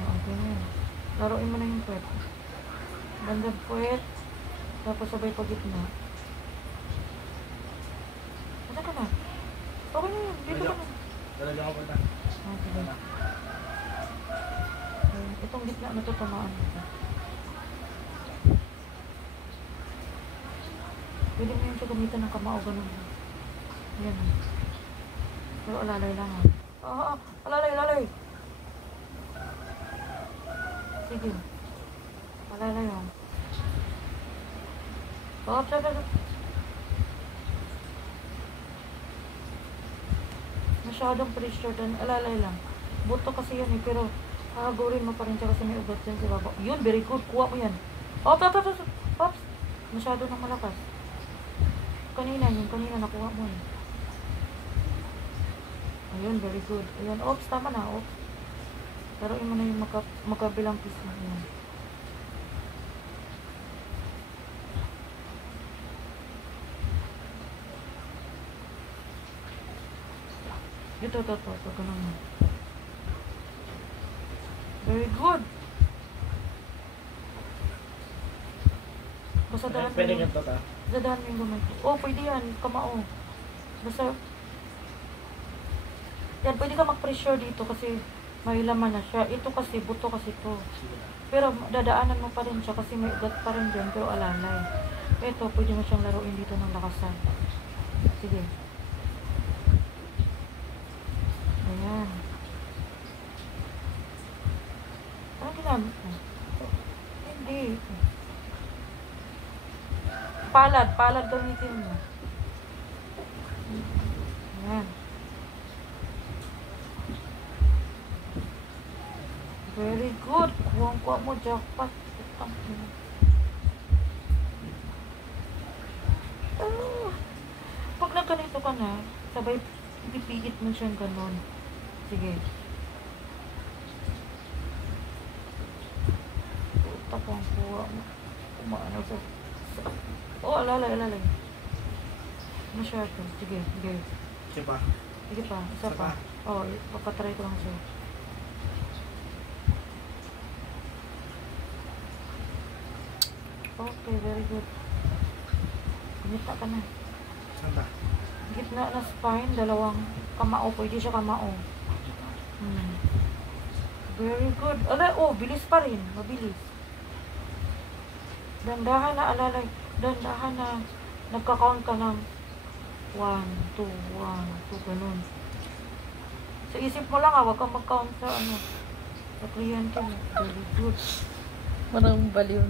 Okay na yun. Laruin mo na yung puwet. Bandang puwet. Tapos sabay pa gitna. Ano ka na? Okay na yun. Dito ka na. Talaga ako punta. Okay. Itong gitna na ito, tamaan mo. Pwede mo yung siya gamitan ng kamao, ganun. Yan. Pero alalay lang ha. Alalay, alalay. Sige. Alalay ha. Stop. Masyadong pressure doon. Alalay lang. Buto kasi yun eh. Pero hahagurin mo pa rin siya kasi may ugat dyan sa baba. Yun, very good. Kuha mo yan. Pops. Masyado nang malakas. Kanina nakuha mo eh. Ayun, very good. Ayun, oops, tama na, oops. Laruin mo na yung magkabilang piece mo. Ayun. Ito, ganun mo. Very good. Basta dahan mo Pwede yung... ganito ta. Dadahan mo yung gamay ko. Oh, pwede yan. Kamao. Basta... Yan, pwede ka mag-pressure dito kasi may laman na siya. Ito kasi, buto kasi ito. Pero dadaanan mo pa rin siya kasi may ugat pa rin dyan, pero alalay. Ito, pwede mo siyang laruin dito ng lakasan. Sige. Ayan. Anong ginamit mo? Hindi. Palad gamitin mo. Ayan. Very good. Kuha mo, jackpot. Utang mo. Pag nagganito ka na, sabay pipigit mo siyang ganon. Sige. Utang ang kuha mo. Kumano sa... Oh, alalay. Masyado. Sige. Sige pa. Sige pa. Isa pa. Oh, papatry ko lang siya. Okay, very good. Kumita ka na. Saan ba? Gitna na spine, dalawang kamao. Pwede siya kamao. Very good. Bilis pa rin. Mabilis. Dandahan na, alalay. Dandahan na. Nagka-count ka ng 1, 2, 1, 2, ganun. Sa isip mo lang wag kang mag-count sa sa kliyente mo. Very good. Parang baliw.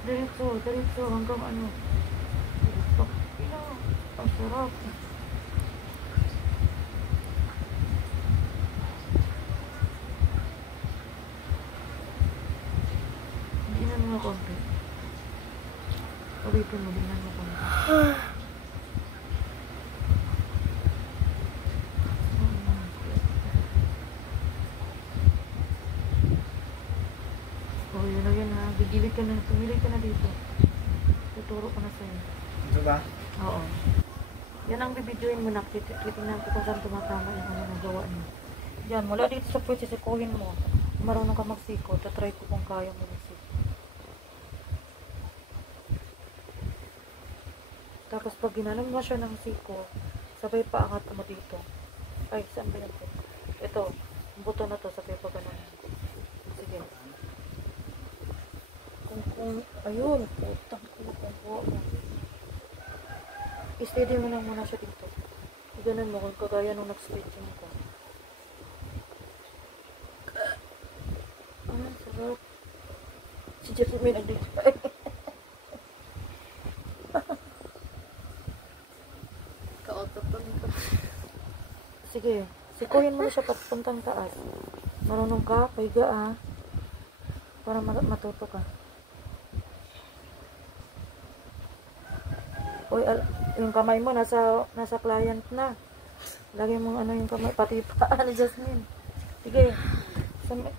Diretso, hanggang diretso. Ang sarap. Dinan mo konti. Ulitin mo, dinan mo konti. Oh, yun ha. Gigilid ka na. Tumilid ka na dito. Tuturo ko na sa'yo. Ito ba? Oo. Yan ang bibidyoin mo na. Titingnan ko kung saan tumatama yung nagawa niyo. Yan, mula dito sa pwede sikuhin mo. Kung marunong ka magsiko, tatry ko kung kaya mo magsiko. Tapos pag ginanon mo siya ng siko, sabay pa angat mo dito. Ay, saan ba yan po? Ito, ang buto na to, sabay pa ganun. Sige. Ayun, putang kuha mo. I-steady mo lang muna siya dito. Ganun mo, kung kagaya nung nag-stretching ka. Ah, sarap. Si Jasmine nandito. Kaototon ko. Sige, sikuhin mo na siya papuntang taas. Marunong ka, paiga ah. Para matuto ka. Uy, yung kamay mo nasa client na. Lagi mong ano yung kamay, pati paa ni Jasmine. Sige,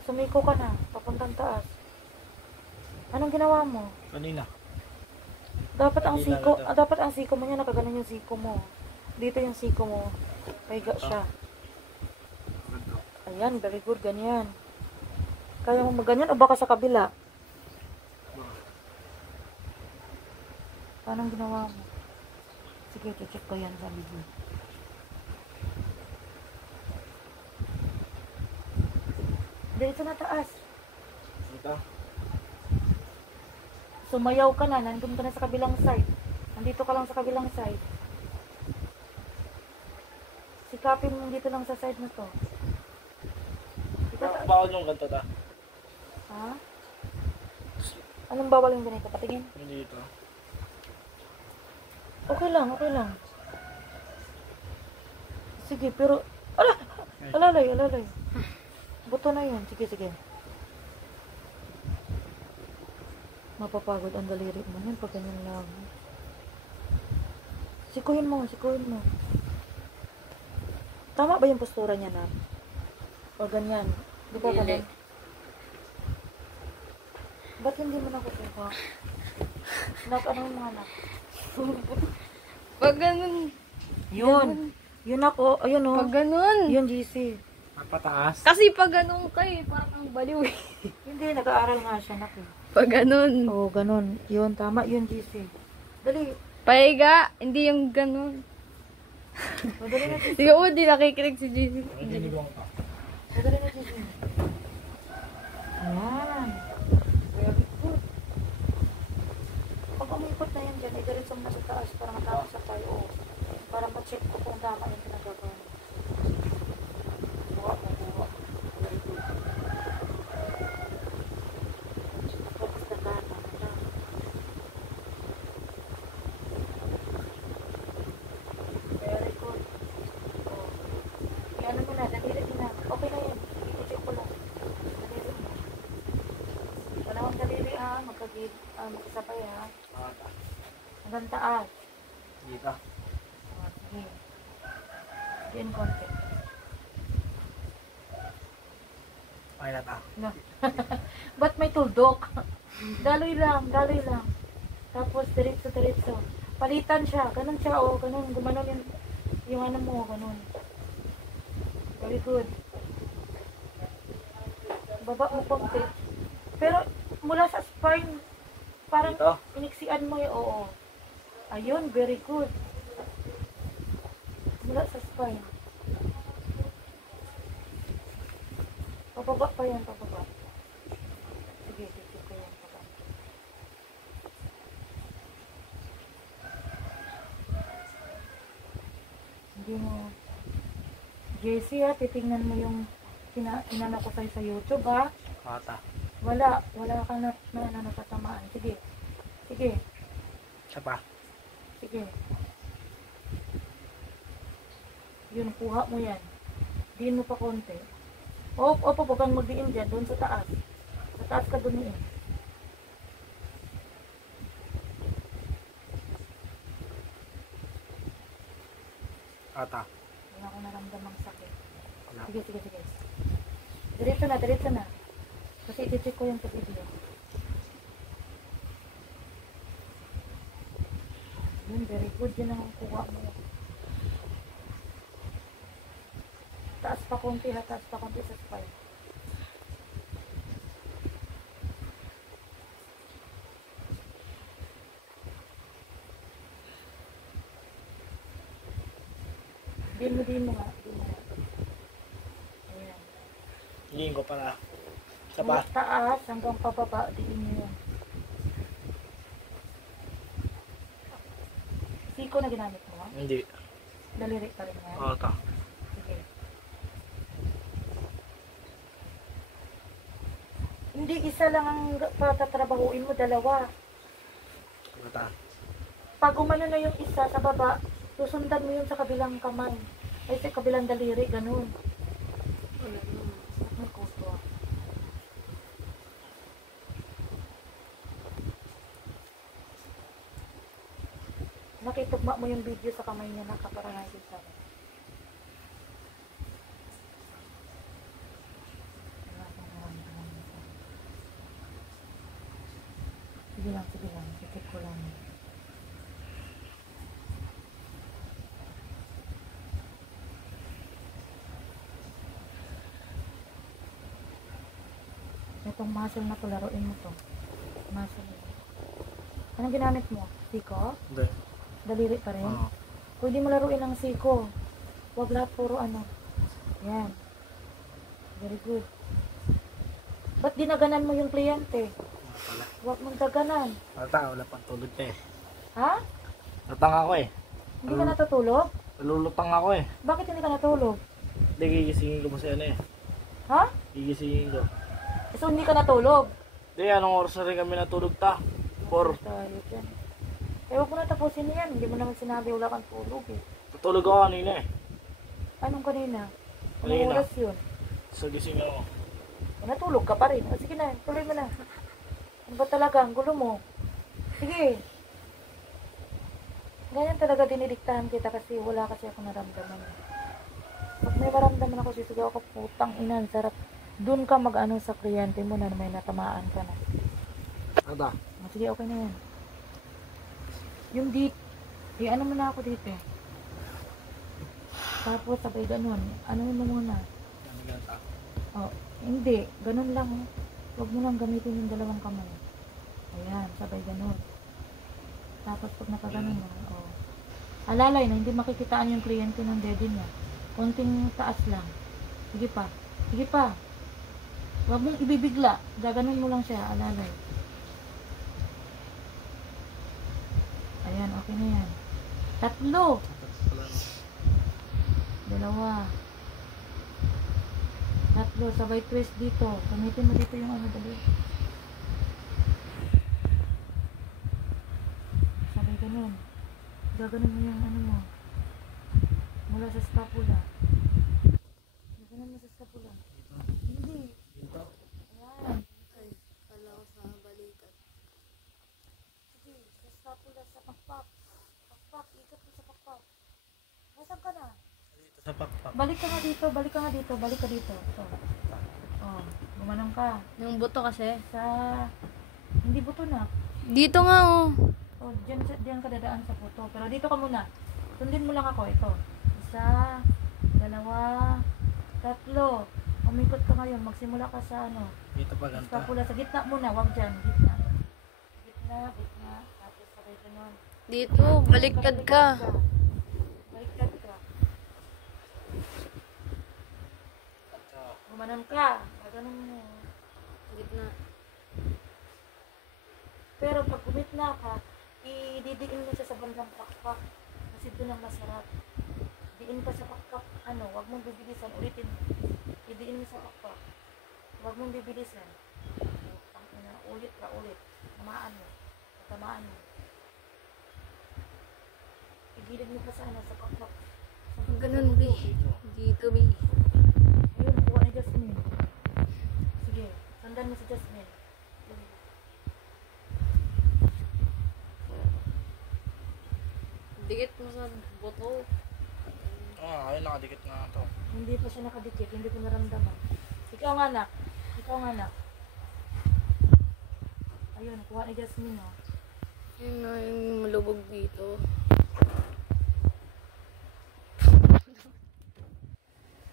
sumiko ka na, papuntang taas. Anong ginawa mo? Kanina. Dapat ang siko mo niya, nakaganon yung siko mo. Dito yung siko mo. Paiga siya. Ayan, very good, ganyan. Kaya mo maganyan o baka sa kabila? Paano ginawa mo? Sige, check ko yan sa video. Dito na taas. Dito. Sumayaw ka na, nandun ka na sa kabilang side. Nandito ka lang sa kabilang side. Sikapin mo dito lang sa side na to. Bawal yung ganito ta. Ha? Anong bawal yung ganito? Patingin? Dito. Okay lang, okay lang. Sige, pero... Alalay. Buto na yun. Sige. Mapapagod ang daliri mo yan pag ganyan lang. Sikuhin mo. Tama ba yung postura niya na? O ganyan? Di ba Hindi. ganyan? Ba't hindi mo nakukuha? Ano yung mga anak? Pag ganun. Yun ako. Ayun o. Pag ganun. Yun, GC. Pataas. Kasi pag ganun kayo, parang ang baliw eh. Hindi, nag-aaral nga siya, nak. Pag ganun. Oo, ganun. Yun, tama. Yun, GC. Dali. Paiga, hindi yung ganun. Madali na, GC. Sige, di nakikinig si JC. Naginigang ka. Madali na, GC. Ayan. Very good. Pag umikot na yan dyan, idiretso mo na sa taas para matapos sa tayo. Para ma-check ko kung tama yung pinagagawa. Buwa. Very good. Focus na gana. Very good. Ano mo na, nadilit mo na. Okay na yun. I-check ko lang. Nadilit mo. Dalawang daliri magkasabay ha. Hanggang taas. Dito. Sige. Diyan konti. Okay na ta. No. Ba't may tuldok? Daloy lang. Tapos diretso. Palitan siya. Ganun siya o. Ganun. Gumanon yung ano mo. Ganun. Very good. Baba mo konti. Pero mula sa spine, parang Dito? iniksian mo yung oo. Ayun, very good. Mula sa spine. Pababa pa yan, pababa. Sige, titik ko yan. Pababa. Hindi mo... JC ha, titingnan mo yung inano ko sa'yo sa YouTube ha. Kata. Wala ka na natatamaan. Sige. Isa pa. Sige. Yun, kuha mo yan. Diin mo pa konti. Opo, huwag kang magdiin dyan. Doon sa taas. Sa taas ka dumiin. Kata. Wala ko naramdamang sakit. Wala. Sige. Diretso na. Kasi iti-check ko yung video. Yun, very good. Yan ang kuha mo. Taas pa konti sa spine. Din mo nga. Ayan. Hiling ko para. Isa pa. Mula taas hanggang pababa, diin mo yun. Siko na ginamit mo? Hindi. Daliri pa rin yan? Oo, ta. Sige. Hindi isa lang ang patatrabahuin mo, dalawa. Ta. Pag umano na yung isa sa baba, susundan mo yun sa kabilang kamay. Ay, sa kabilang daliri, ganun. Wala naman. Ang kuto. Nakitugma mo yung video sa kamay niya na para nakikita mo. Sige lang, sige lang. Check ko lang. Itong muscle na to, laruin mo to. Muscle. Anong ginamit mo? Siko? Hindi. Daliri pa rin? Oo. Pwede mo laruin ang siko. Huwag lahat puro ano. Yan. Very good. Ba't dinaganan mo yung kliyente? Wala. Huwag mong daganan. Ata, wala pang tulog ka eh. Ha? Natang ako eh. Hindi ka natutulog? Nalulutang ako eh. Bakit hindi ka natulog? Hindi, gigisingin ko mo sa ano eh. Ha? Gigisingin ko. So hindi ka natulog? Hindi, anong oras na rin kami natulog ta? 4. Tayo dyan. Eh, huwag mo na tapusin yan. Hindi mo naman sinabi wala kang tulog eh. Natulog ako kanina eh. Anong kanina? Anong Kanina. oras yun? So gising ako. Natulog ka pa rin. O, sige na, tuloy mo na. Ano ba talaga? Ang gulo mo. Sige. Ganyan talaga dinidiktahan kita kasi wala kasi ako naramdaman. Pag may maramdaman ako, sisigaw ako, putang ina, ang sarap. Doon ka mag-ano sa kliyente mo na may natamaan ka na. Ata. O, sige, okay na yan. Yung dito, ano mo na ako dito. Tapos sabay ganun. Ano mo muna? Ano gata? Oh, hindi. Ganun lang. Oh. Huwag mo lang gamitin yung dalawang kamay. Ayan, sabay ganun. Tapos pag nakaganon mo, oh. Alalay na hindi makikitaan yung kliyente ng dede niya. Konting taas lang. Sige pa. Sige pa. Huwag mong ibibigla. Gaganon mo lang siya. Alalay. Ayan, okay na yan. 3. 2. 3, sabay twist dito. Gamitin mo dito yung ano, dali. Sabay ganun. Gaganon mo yung ano mo. Mula sa scapula. Gaganon mo sa scapula. Hindi. Dito. Ayan. Ay, kala ko sa balikat. Sige, sa scapula, sa pakpak. Pakpak, ikot mo sa pakpak. Nasaan ka na? Dito sa pakpak. Balik ka nga dito, balik ka nga dito, balik ka dito. Ito. Oh, gumanong ka. Yung buto kasi. Sa... Hindi buto na. Dito nga oh. Oh, diyan ka dadaan sa puto. Pero dito ka muna. Sundin mo lang ako. Ito. 1, 2, 3. Umikot ka ngayon. Magsimula ka sa ano. Dito pa ganta. Scapula. Sa gitna muna. Huwag dyan. Gitna. Gitna, gitna. Tapos sabay ganun. Dito, baliktad ka. Baliktad ka. Gumanon ka. Ganun mo. Gitna. Pero pag gumitna ka, ididiin mo siya sa bandang pakpak. Kasi doon ang masarap. Diin ka sa pakpak. Ano, huwag mong bibilisan. Ulitin mo. Idiin mo sa pakpak. Huwag mong bibilisan. Ulit ka, ulit. Tamaan mo. Tamaan mo. Igilid mo pa sa ano, sa pakpak. Ganun, B. Dito, B. Ayun, kuha ni Jasmine. Sige, sandan mo si Jasmine. Dikit mo sa buto. Ah, ayun nakadikit nga to. Hindi pa siya nakadikit, hindi ko naramdaman. Ikaw nga anak. Ikaw nga anak. Ayun, kuha ni Jasmine, oh. Yun nga yung malubog dito.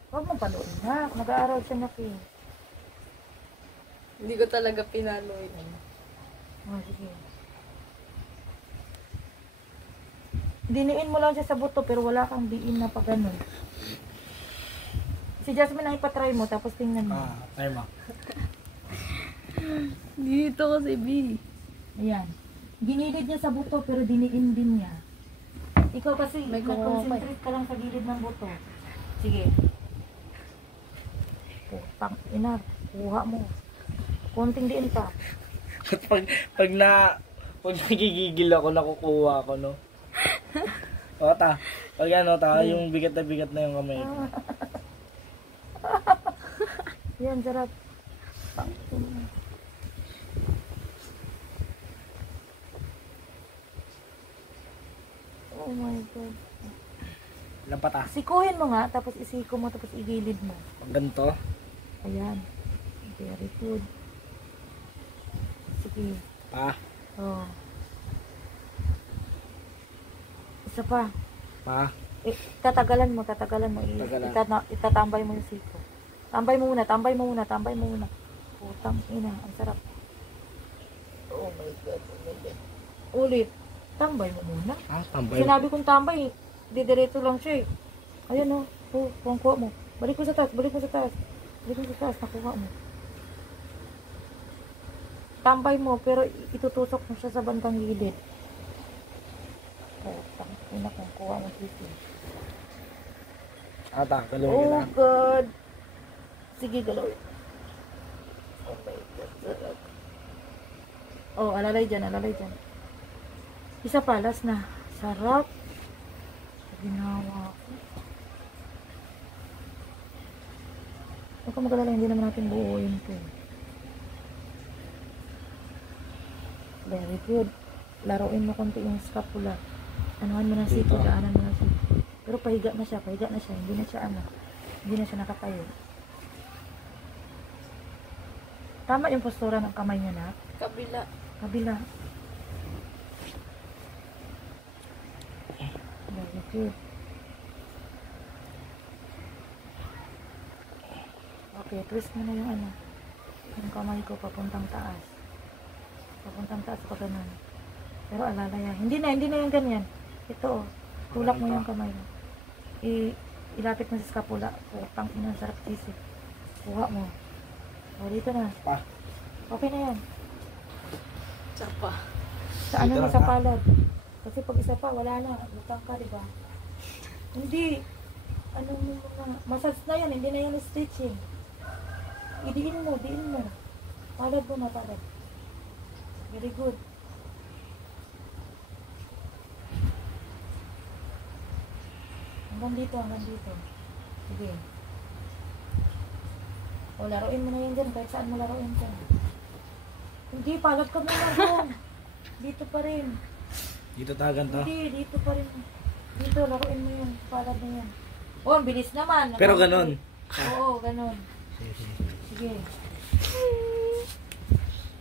Huwag mong paluin na. Nag-aaral siya na eh. Hindi ko talaga pinaloy. Oh, sige. Diniin mo lang siya sa buto pero wala kang diin na pa ganun. Si Jasmine ang ipatry mo tapos tingnan mo. Ah, tayo mo. Dito kasi, B. Ayan. Ginilid niya sa buto pero diniin din niya. Ikaw kasi, May kukuha pa nag-concentrate ka lang sa gilid ng buto. Sige. Putang ina, kuha mo. Konting diin pa. pag nagigigil ako, nakukuha ako, no? O, ta. Pag ano, ta, yung bigat na yung kamay ko. Yan, sarap. Oh my God. Ilan pa, ta? Sikuhin mo nga, tapos isiko mo, tapos igilid mo. Pag ganito. Ayan. Very good. Sige. Pa. Oh. Isa pa. Pa. Tatagalan mo. Tagalan. Itatambay mo yung siko. Tambay mo muna. Putang ina, ang sarap. Oh my God. Ulit. Tambay mo muna. Ah, tambay. Sinabi kong tambay, didiretso lang siya eh. Ayan o, kuha mo. Balik mo sa taas, nakuha mo. Tambay mo, pero itutusok mo siya sa bandang gilid. Putang ina, kung kuha mo dito. Ta, galawin ka Oh na. God. Sige, galawin. Oh my God, sarap. Oh, alalay dyan. Isa pa, last na. Sarap. Ginawa ko. Huwag ka mag-alala, hindi naman natin buuin ito. Very good. Laruin mo konti yung scapula. Anuhan mo ng siko, daanan mo ng siko. Pero pahiga na siya. Hindi na siya nakatayo. Tama yung postura ng kamay niya na. Kabila. Very good. Okay, twist mo na yung kamay ko papuntang taas pa ganun. Pero alalaya. Hindi na yung ganyan. Ito tulak mo yung kamay mo. Ilapit mo sa scapula. Putang ina, sarap sisip. Kuha mo. O, dito na. Pa. Okay na yan. Tsapa. Sa ano na sa palad. Kasi pag isa pa, wala na. Lutang ka, diba? Hindi. Ano mo na. Massage na yan. Hindi na yan stitching. Diin mo. Palad mo na, palad. Very good. Hanggang dito. Sige. O, laruin mo na yan dyan. Kahit saan mo laruin dyan. Hindi, palad ka muna doon. Dito pa rin. Dito tagan to. Hindi, dito pa rin. Dito, laruin mo yung palad na yan. Oh, ang bilis naman. Pero ganon. Oo, ganon. Sige.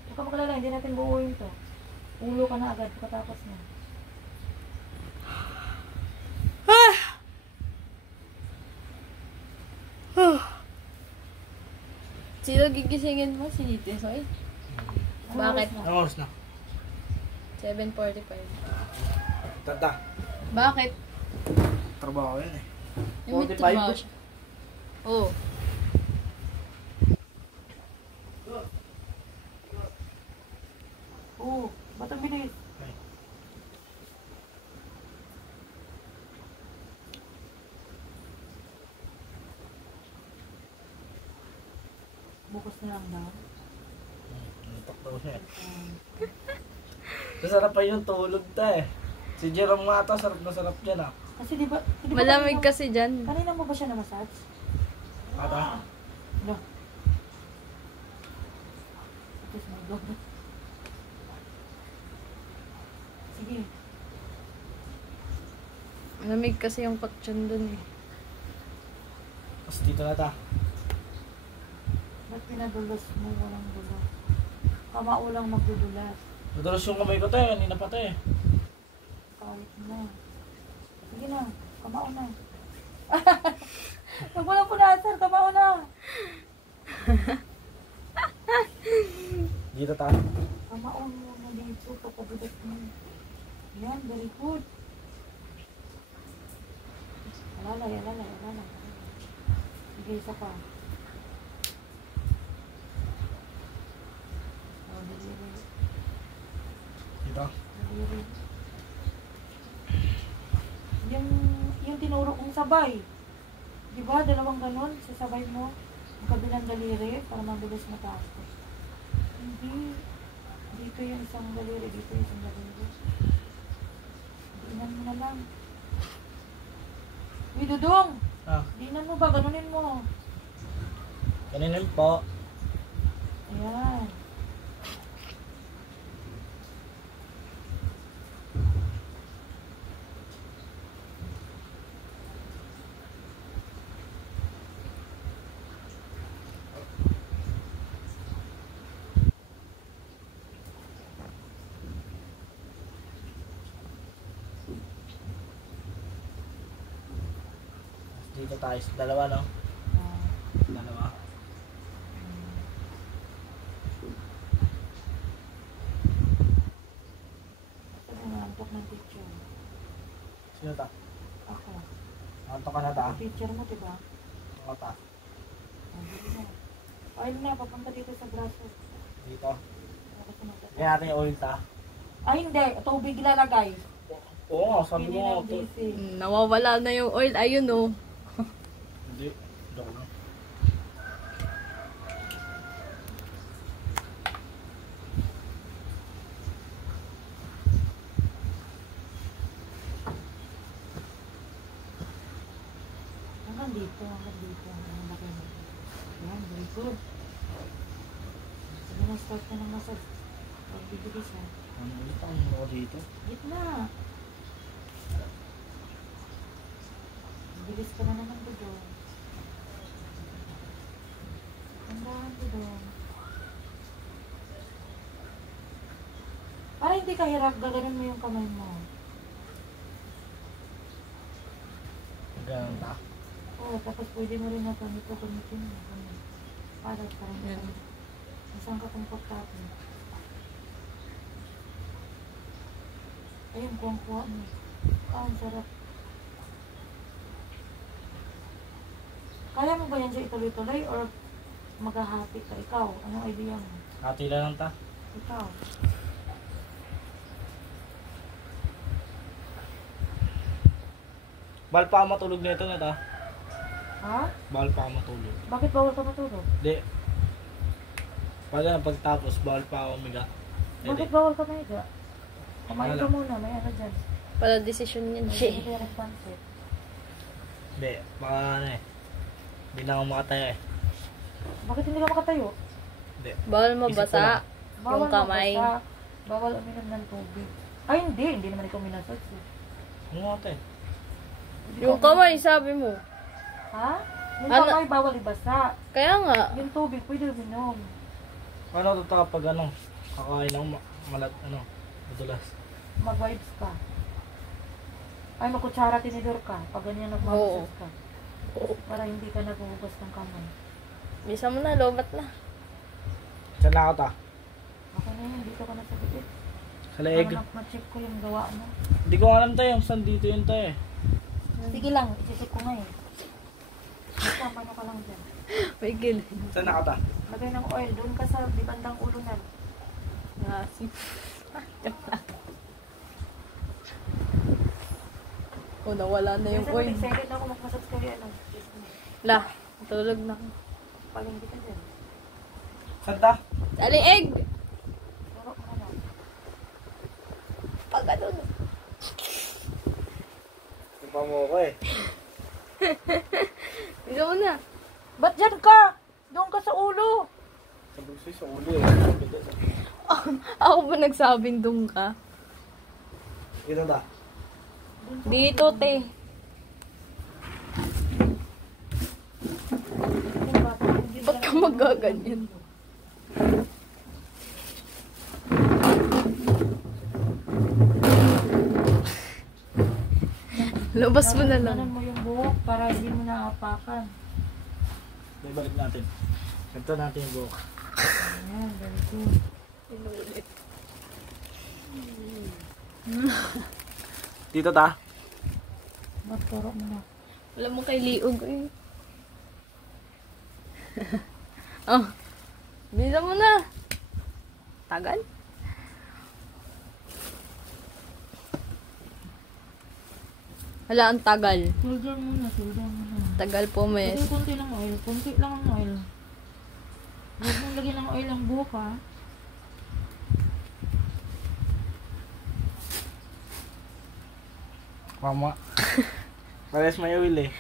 Huwag ka magalala, hindi natin buuin to. Ulo ka na agad pagkatapos na. Sino gigisingin mo? Si Niti Soy? Bakit? Ang oras na. 7:45. Tata. Bakit? Trabaho yan eh. Yung may 45 trabaho ba? siya. Oo. Oo, ba't ang bilis? Bukas na lang daw. Natak daw siya. Masarap pa yung tulog ta eh. Si Jerome nga ata, sarap na sarap dyan ah. Kasi di ba Malamig kasi dyan. kanina mo ba siya na-massage? Ata? No. Ito sa mga Sige. Malamig kasi yung kutsyon dun eh. Tapos dito na ta. Ba't pinadulas mo walang dulas? Kamao lang magdudulas. Madalas yung kamay ko tayo, kanina pa tayo eh. Kahit na. Sige na, kamao na. Huwag mo lang punasan, kamao na. Dito ta. Kamao mo na dito, pagkabulat mo. Yan, very good. Alalay. Sige, isa pa. Oh, dali. Dito. yung tinuro kong sabay. Di ba? Dalawang ganon, sasabay mo. Ang kabilang daliri para mabilis matapos. Hindi. Dito yung isang daliri, dito yung isang daliri. Diinan mo na lang. Uy, Dudong! Ah, Diinan mo ba? Ganunin mo. kaninin po. Ayan. Dito tayo sa dalawa, no? Ah. Dalawa. Ito na nantok ng picture. Sino ta? Ako. Anto ka na ta? Picture mo, diba? Ako ta. Dito na. Oil na, papunta dito sa braso. Dito. Tapos tumatak. Kaya natin yung oil ta. Ay, hindi. Tubig ilalagay. Oo, sabi Hindi mo. ng DC. Nawawala na yung oil. Ayun oh. Hindi. Joke lang. Hanggang dito, hanggang dito. Hanggang laki mo. Yan, very good. Sige na, start na ng massage. Pagbibilis ha. Ano ulit ang mo dito? Gitna. Bilis ka na naman dito. Tandahan dito. Para hindi ka hirap, gaganon mo yung kamay mo. Ganun ta. Oo, tapos pwede mo rin na ito gamitin mo. Para parang Yan. isang kakomportable. Ayun, kuha mo. Ang sarap. Kaya mo ba yan siya ituloy-tuloy or maghahati ka? Ikaw, anong idea mo? Hati lang ta. Ikaw. Bawal pa ako matulog nito na ta. Ha? Bawal pa ako matulog. Bakit bawal ka matulog? Hindi. Pagtapos, bawal pa ako umiga. Bakit bawal ka mahiga? Kumain ka Wala. muna, may ano dyan. Pala desisyon yan siya. Hindi ka responsive. Hindi. Baka ano eh. Hindi na ako makatayo eh. Bakit hindi ka makatayo? Hindi. Bawal Isip ko mabasa. lang. Yung kamay. mabasa, bawal uminom ng tubig. Ay, hindi naman ikaw minasas eh. Ano nga tayo? Hindi Yung ka- kamay, sabi mo. Ha? Yung Ano? kamay bawal ibasa. Kaya nga. Yung tubig pwede uminom. Ano ito ta pag ano? Kakain ako malat ano? Madulas. Mag-vibes ka. Ay, magkutsara tinidor ka. Pag ganyan nagmamasas ka. Para hindi ka naghuhugas ng kamay. Bisa mo na, lobat na. Saan na ako ta? Ako na yun, dito ka na sa bibig. Sa leeg. Para ma-check ko yung gawa mo. Hindi ko alam tayo. Saan dito yun tayo eh. Sige lang, isi-check ko nga eh. Basta, mano ka lang dyan. May gil. Saan na ako ta? Lagay ng oil, doon ka sa di bandang ulo na. Nasi. Oh, nawala na yung Minsan oil. excited ako mag-massage kayo, ano. La, tulog na ako. Paling kita dyan. Saan ta? Dali, egg! Turo mo na. Pag ano. Tupa mo ako eh. Bisa mo na. Ba't dyan ka? Doon ka sa ulo. Sabi ko sa'yo sa uli eh. Ako ba nagsabing doon ka? Ito ta? Dito, te. Ba't ka magaganyan? Labas mo na lang. Ganon mo yung buhok para hindi mo naapakan. May balik natin. Ito natin yung buhok. Ayan, very good. Dito ta? Ba't turo mo na? Wala mo kay liog eh. Oh. Bisa mo na. Tagal. Wala, ang tagal. Shoulder muna, shoulder muna. Tagal po, mes. Kasi konti lang oil, konti lang ang oil. Huwag mong lagyan ng oil ang buhok ha. Mama. Parehas may oil eh.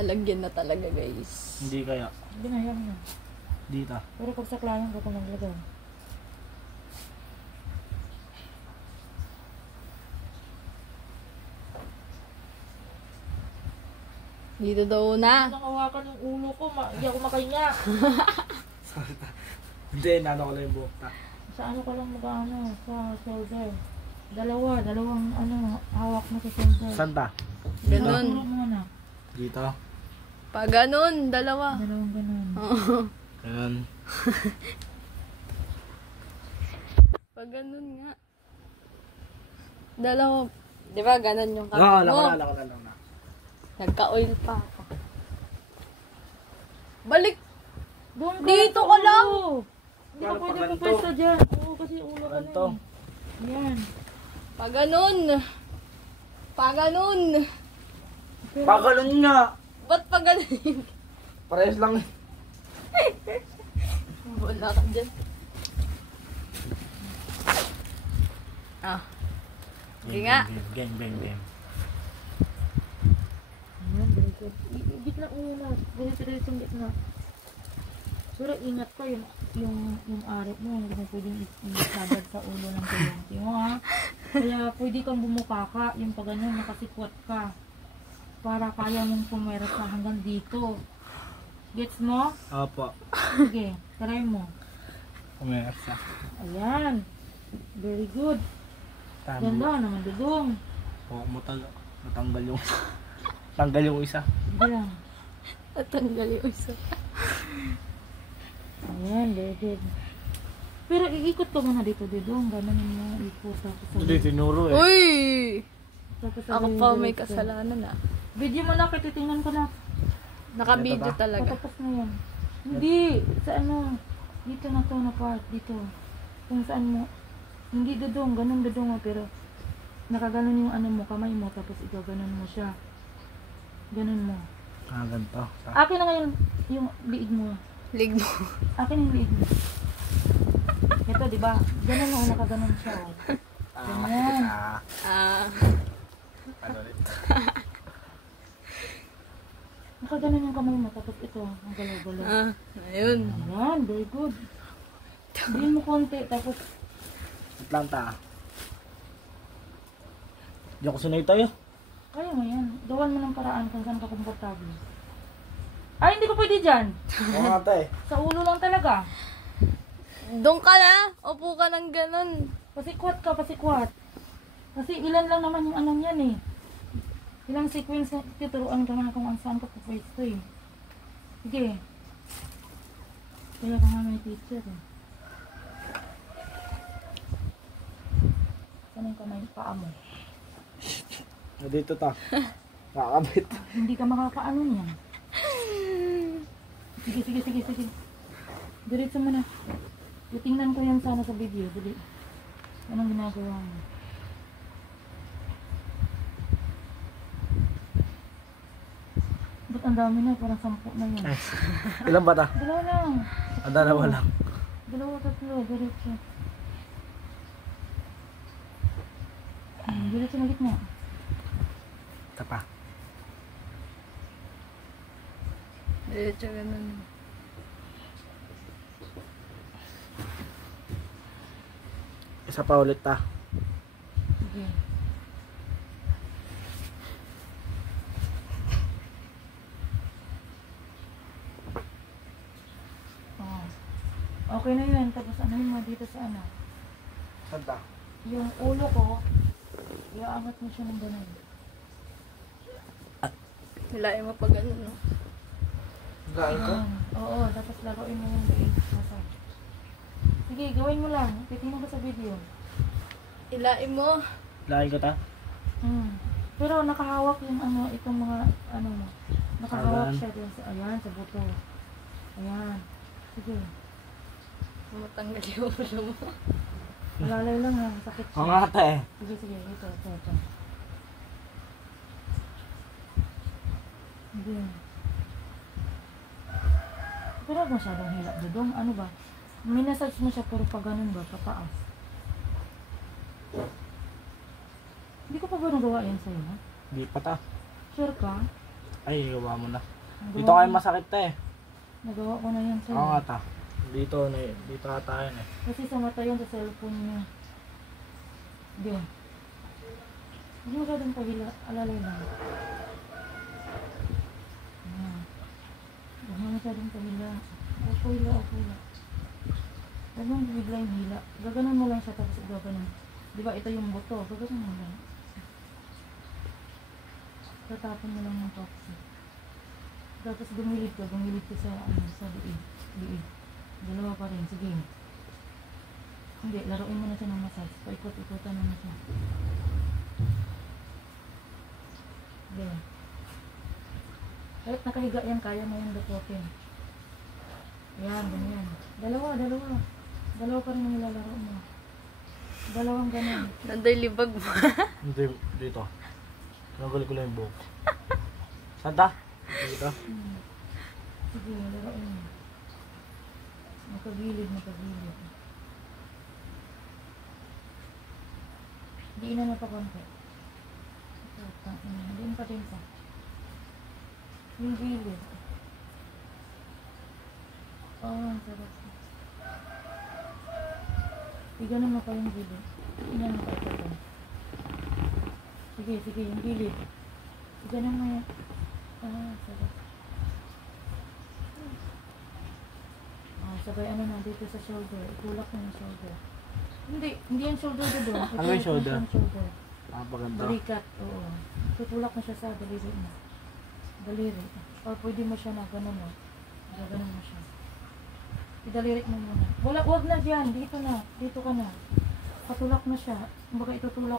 Alagyan na talaga, guys. Hindi kaya. Hindi na, yan na. Dito. Pero pag sa klayan ka pa naglagay. Dito daw na. Nang hawakan yung ulo ko, hindi ako makahinga. Hindi, nano ko lang yung buhok ta. Sa ano ka lang mag-ano, sa shoulder. Dalawang hawak mo sa shoulder. Saan ta? Ganun. Tulog muna. Dito. Pa ganun, dalawa. Dalawang ganun. Oo. Ayan. Pa ganun nga. Dalawa. Di ba, ganun yung Oo, kamay mo. lako na. Nagka-oil pa ako. Balik! Doon Dito sa ka lang! ulo. Hindi ka Para pwede paganto. pupwesto dyan. Oo, kasi ulo ka Ganto. na eh. Yan. Pa ganun. Pa ganun. Pagalon nga. Ba't pa ganun? Parehas lang. Wala ka dyan. Ah. Sige nga. Bang. Ayan, very good. Gitna muna. Diretso yung gitna. Pero ingat ka yung arit mo. Hindi mo pwedeng isagad sa ulo ng tuyong mo ha. Kaya pwede kang bumukaka. Yung pag ganyan, nakasikwat ka. Para kaya mong pumera ka hanggang dito. Gets mo? Opo. Sige, try mo. Umersa. Ayan. Very good. Tama. Ganda naman dudong. Oo, matanggal yung tanggal yung isa. Sige lang. Natanggal yung isa. Ayan, very good. Pero iikot ka muna dito, dudong. Ganun mo ikot. Tapos Hindi, tinuro eh. Uy! tapos Ako sabihin pa may diretso. kasalanan ah. Video mo na, titingnan ko na. Naka-video Ito ba? talaga. Patapos na yan. Hindi, sa ano, dito na to na part, dito. Kung saan mo, hindi dudong, ganun dudong mo, pero nakaganon yung ano mo, kamay mo, tapos ikaw ganon mo siya. Ganun mo. Ganito. Akin na ngayon yung liig mo. Lig mo. Akin yung liig mo. Ito, di ba? Ganun mo, nakaganon siya. Oh. Ganyan. Ah. Ano ulit? Nakaganon yung kamay mo, tapos ito, ang galaw-galaw. Ah. Ayun. Ayan, very good. Hindi mo konti, tapos Wait lang ta. Di ako sunay tayo. kaya mo yan. Gawan mo ng paraan kung saan ka komportable. Ay, hindi ko pwede dyan. Oo nga ta eh. Sa ulo lang talaga. Doon ka na. Upo ka ng ganun. Pasikwat ka, pasikwat. Kasi ilan lang naman yung ano yan eh. Ilang sequence na tuturuan ka nga kung saan ka pupwesto eh. Sige. Kaya ka nga may teacher eh. Saan yung kamay paa mo? Dito ta. Nakakabit. Hindi ka makakaano niyan. Sige. Diretso mo na. Titingnan ko yan sana sa video. Dali. Anong ginagawa mo? Ba't ang dami na? Parang 10 na yan. Ilan ba ta? Dalawa lang. Dalawa lang. Dalawa, tatlo. Diretso. Diretso na gitna. Ito pa. Diretso ganun. Isa pa ulit ta. Sige. Oh. Okay na yun. Tapos ano mo dito sa ano? Saan ta? Yung ulo ko, iaangat mo siya ng ganun. Hilain mo pa ganun, no? Gain ko? Ayan. Oo, tapos laruin mo yung leeg. Massage. Sige, gawin mo lang. Titingnan ko sa video. Hilain mo. Lain ko ta? Pero nakahawak yung ano, itong mga ano mo. Nakahawak Ayan. siya dun sa, ayan, sa buto. Ayan. Sige. Matanggal yung ulo mo. Malalay lang ha, sakit Oo siya. nga ate. Sige, sige, ito. Hindi. Pero huwag masyadong hilap, Dudong. Ano ba? Minasage mo siya pero pa ganun ba? Pataas. Hindi ko pa ba nagawa yan sa'yo, ha? Di pa ta. Sure ka? Ay, gawa mo na. Nagawa Dito kayo ko- masakit ta eh. Nagawa ko na yan sa'yo. Oo nga ta. Dito ata yun eh. Kasi sa mata yun sa cellphone niya. Diyan. Huwag mo masyadong pahila. Alalay lang. Ayan. Huwag mo masyadong pahila. Okay lang. Huwag mo bigla yung hila. Gaganon mo lang siya tapos gaganon. Di ba ito yung buto? Gaganon mo lang. Tatapon mo lang ng toxic. Tapos gumilid ka sa liig. Dalawa pa rin, sige. Hindi, laruin mo na siya ng massage. Paikot-ikotan mo na siya. Sige. Kahit nakahiga yan, kaya mo yung dapotin. Yan, ganyan. Dalawa. Dalawa pa rin ang nilalaro mo. Dalawang ganyan. Nanday libag mo. Hindi, dito. Tinagal ko lang yung buhok. Saan ta? Dito. Sige, laruin mo. Makagilid. Diinan mo pa konti. Diin pa din pa. Yung gilid. Ang sarap. Iganan mo pa yung gilid. Iganan mo pa ito. Sige, yung gilid. Iganan mo yan. Sarap. Sabay ano na dito sa shoulder. Itulak mo yung shoulder. Hindi yan shoulder doon. Ano yung shoulder? Shoulder. Paganda. Balikat, oo. Tutulak mo siya sa daliri mo. Daliri. Or pwede mo siya na gano'n mo. Gano'n mo siya. Idalirik mo muna. Wag na dyan. Dito ka na. Patulak mo siya. Kumbaga itutulak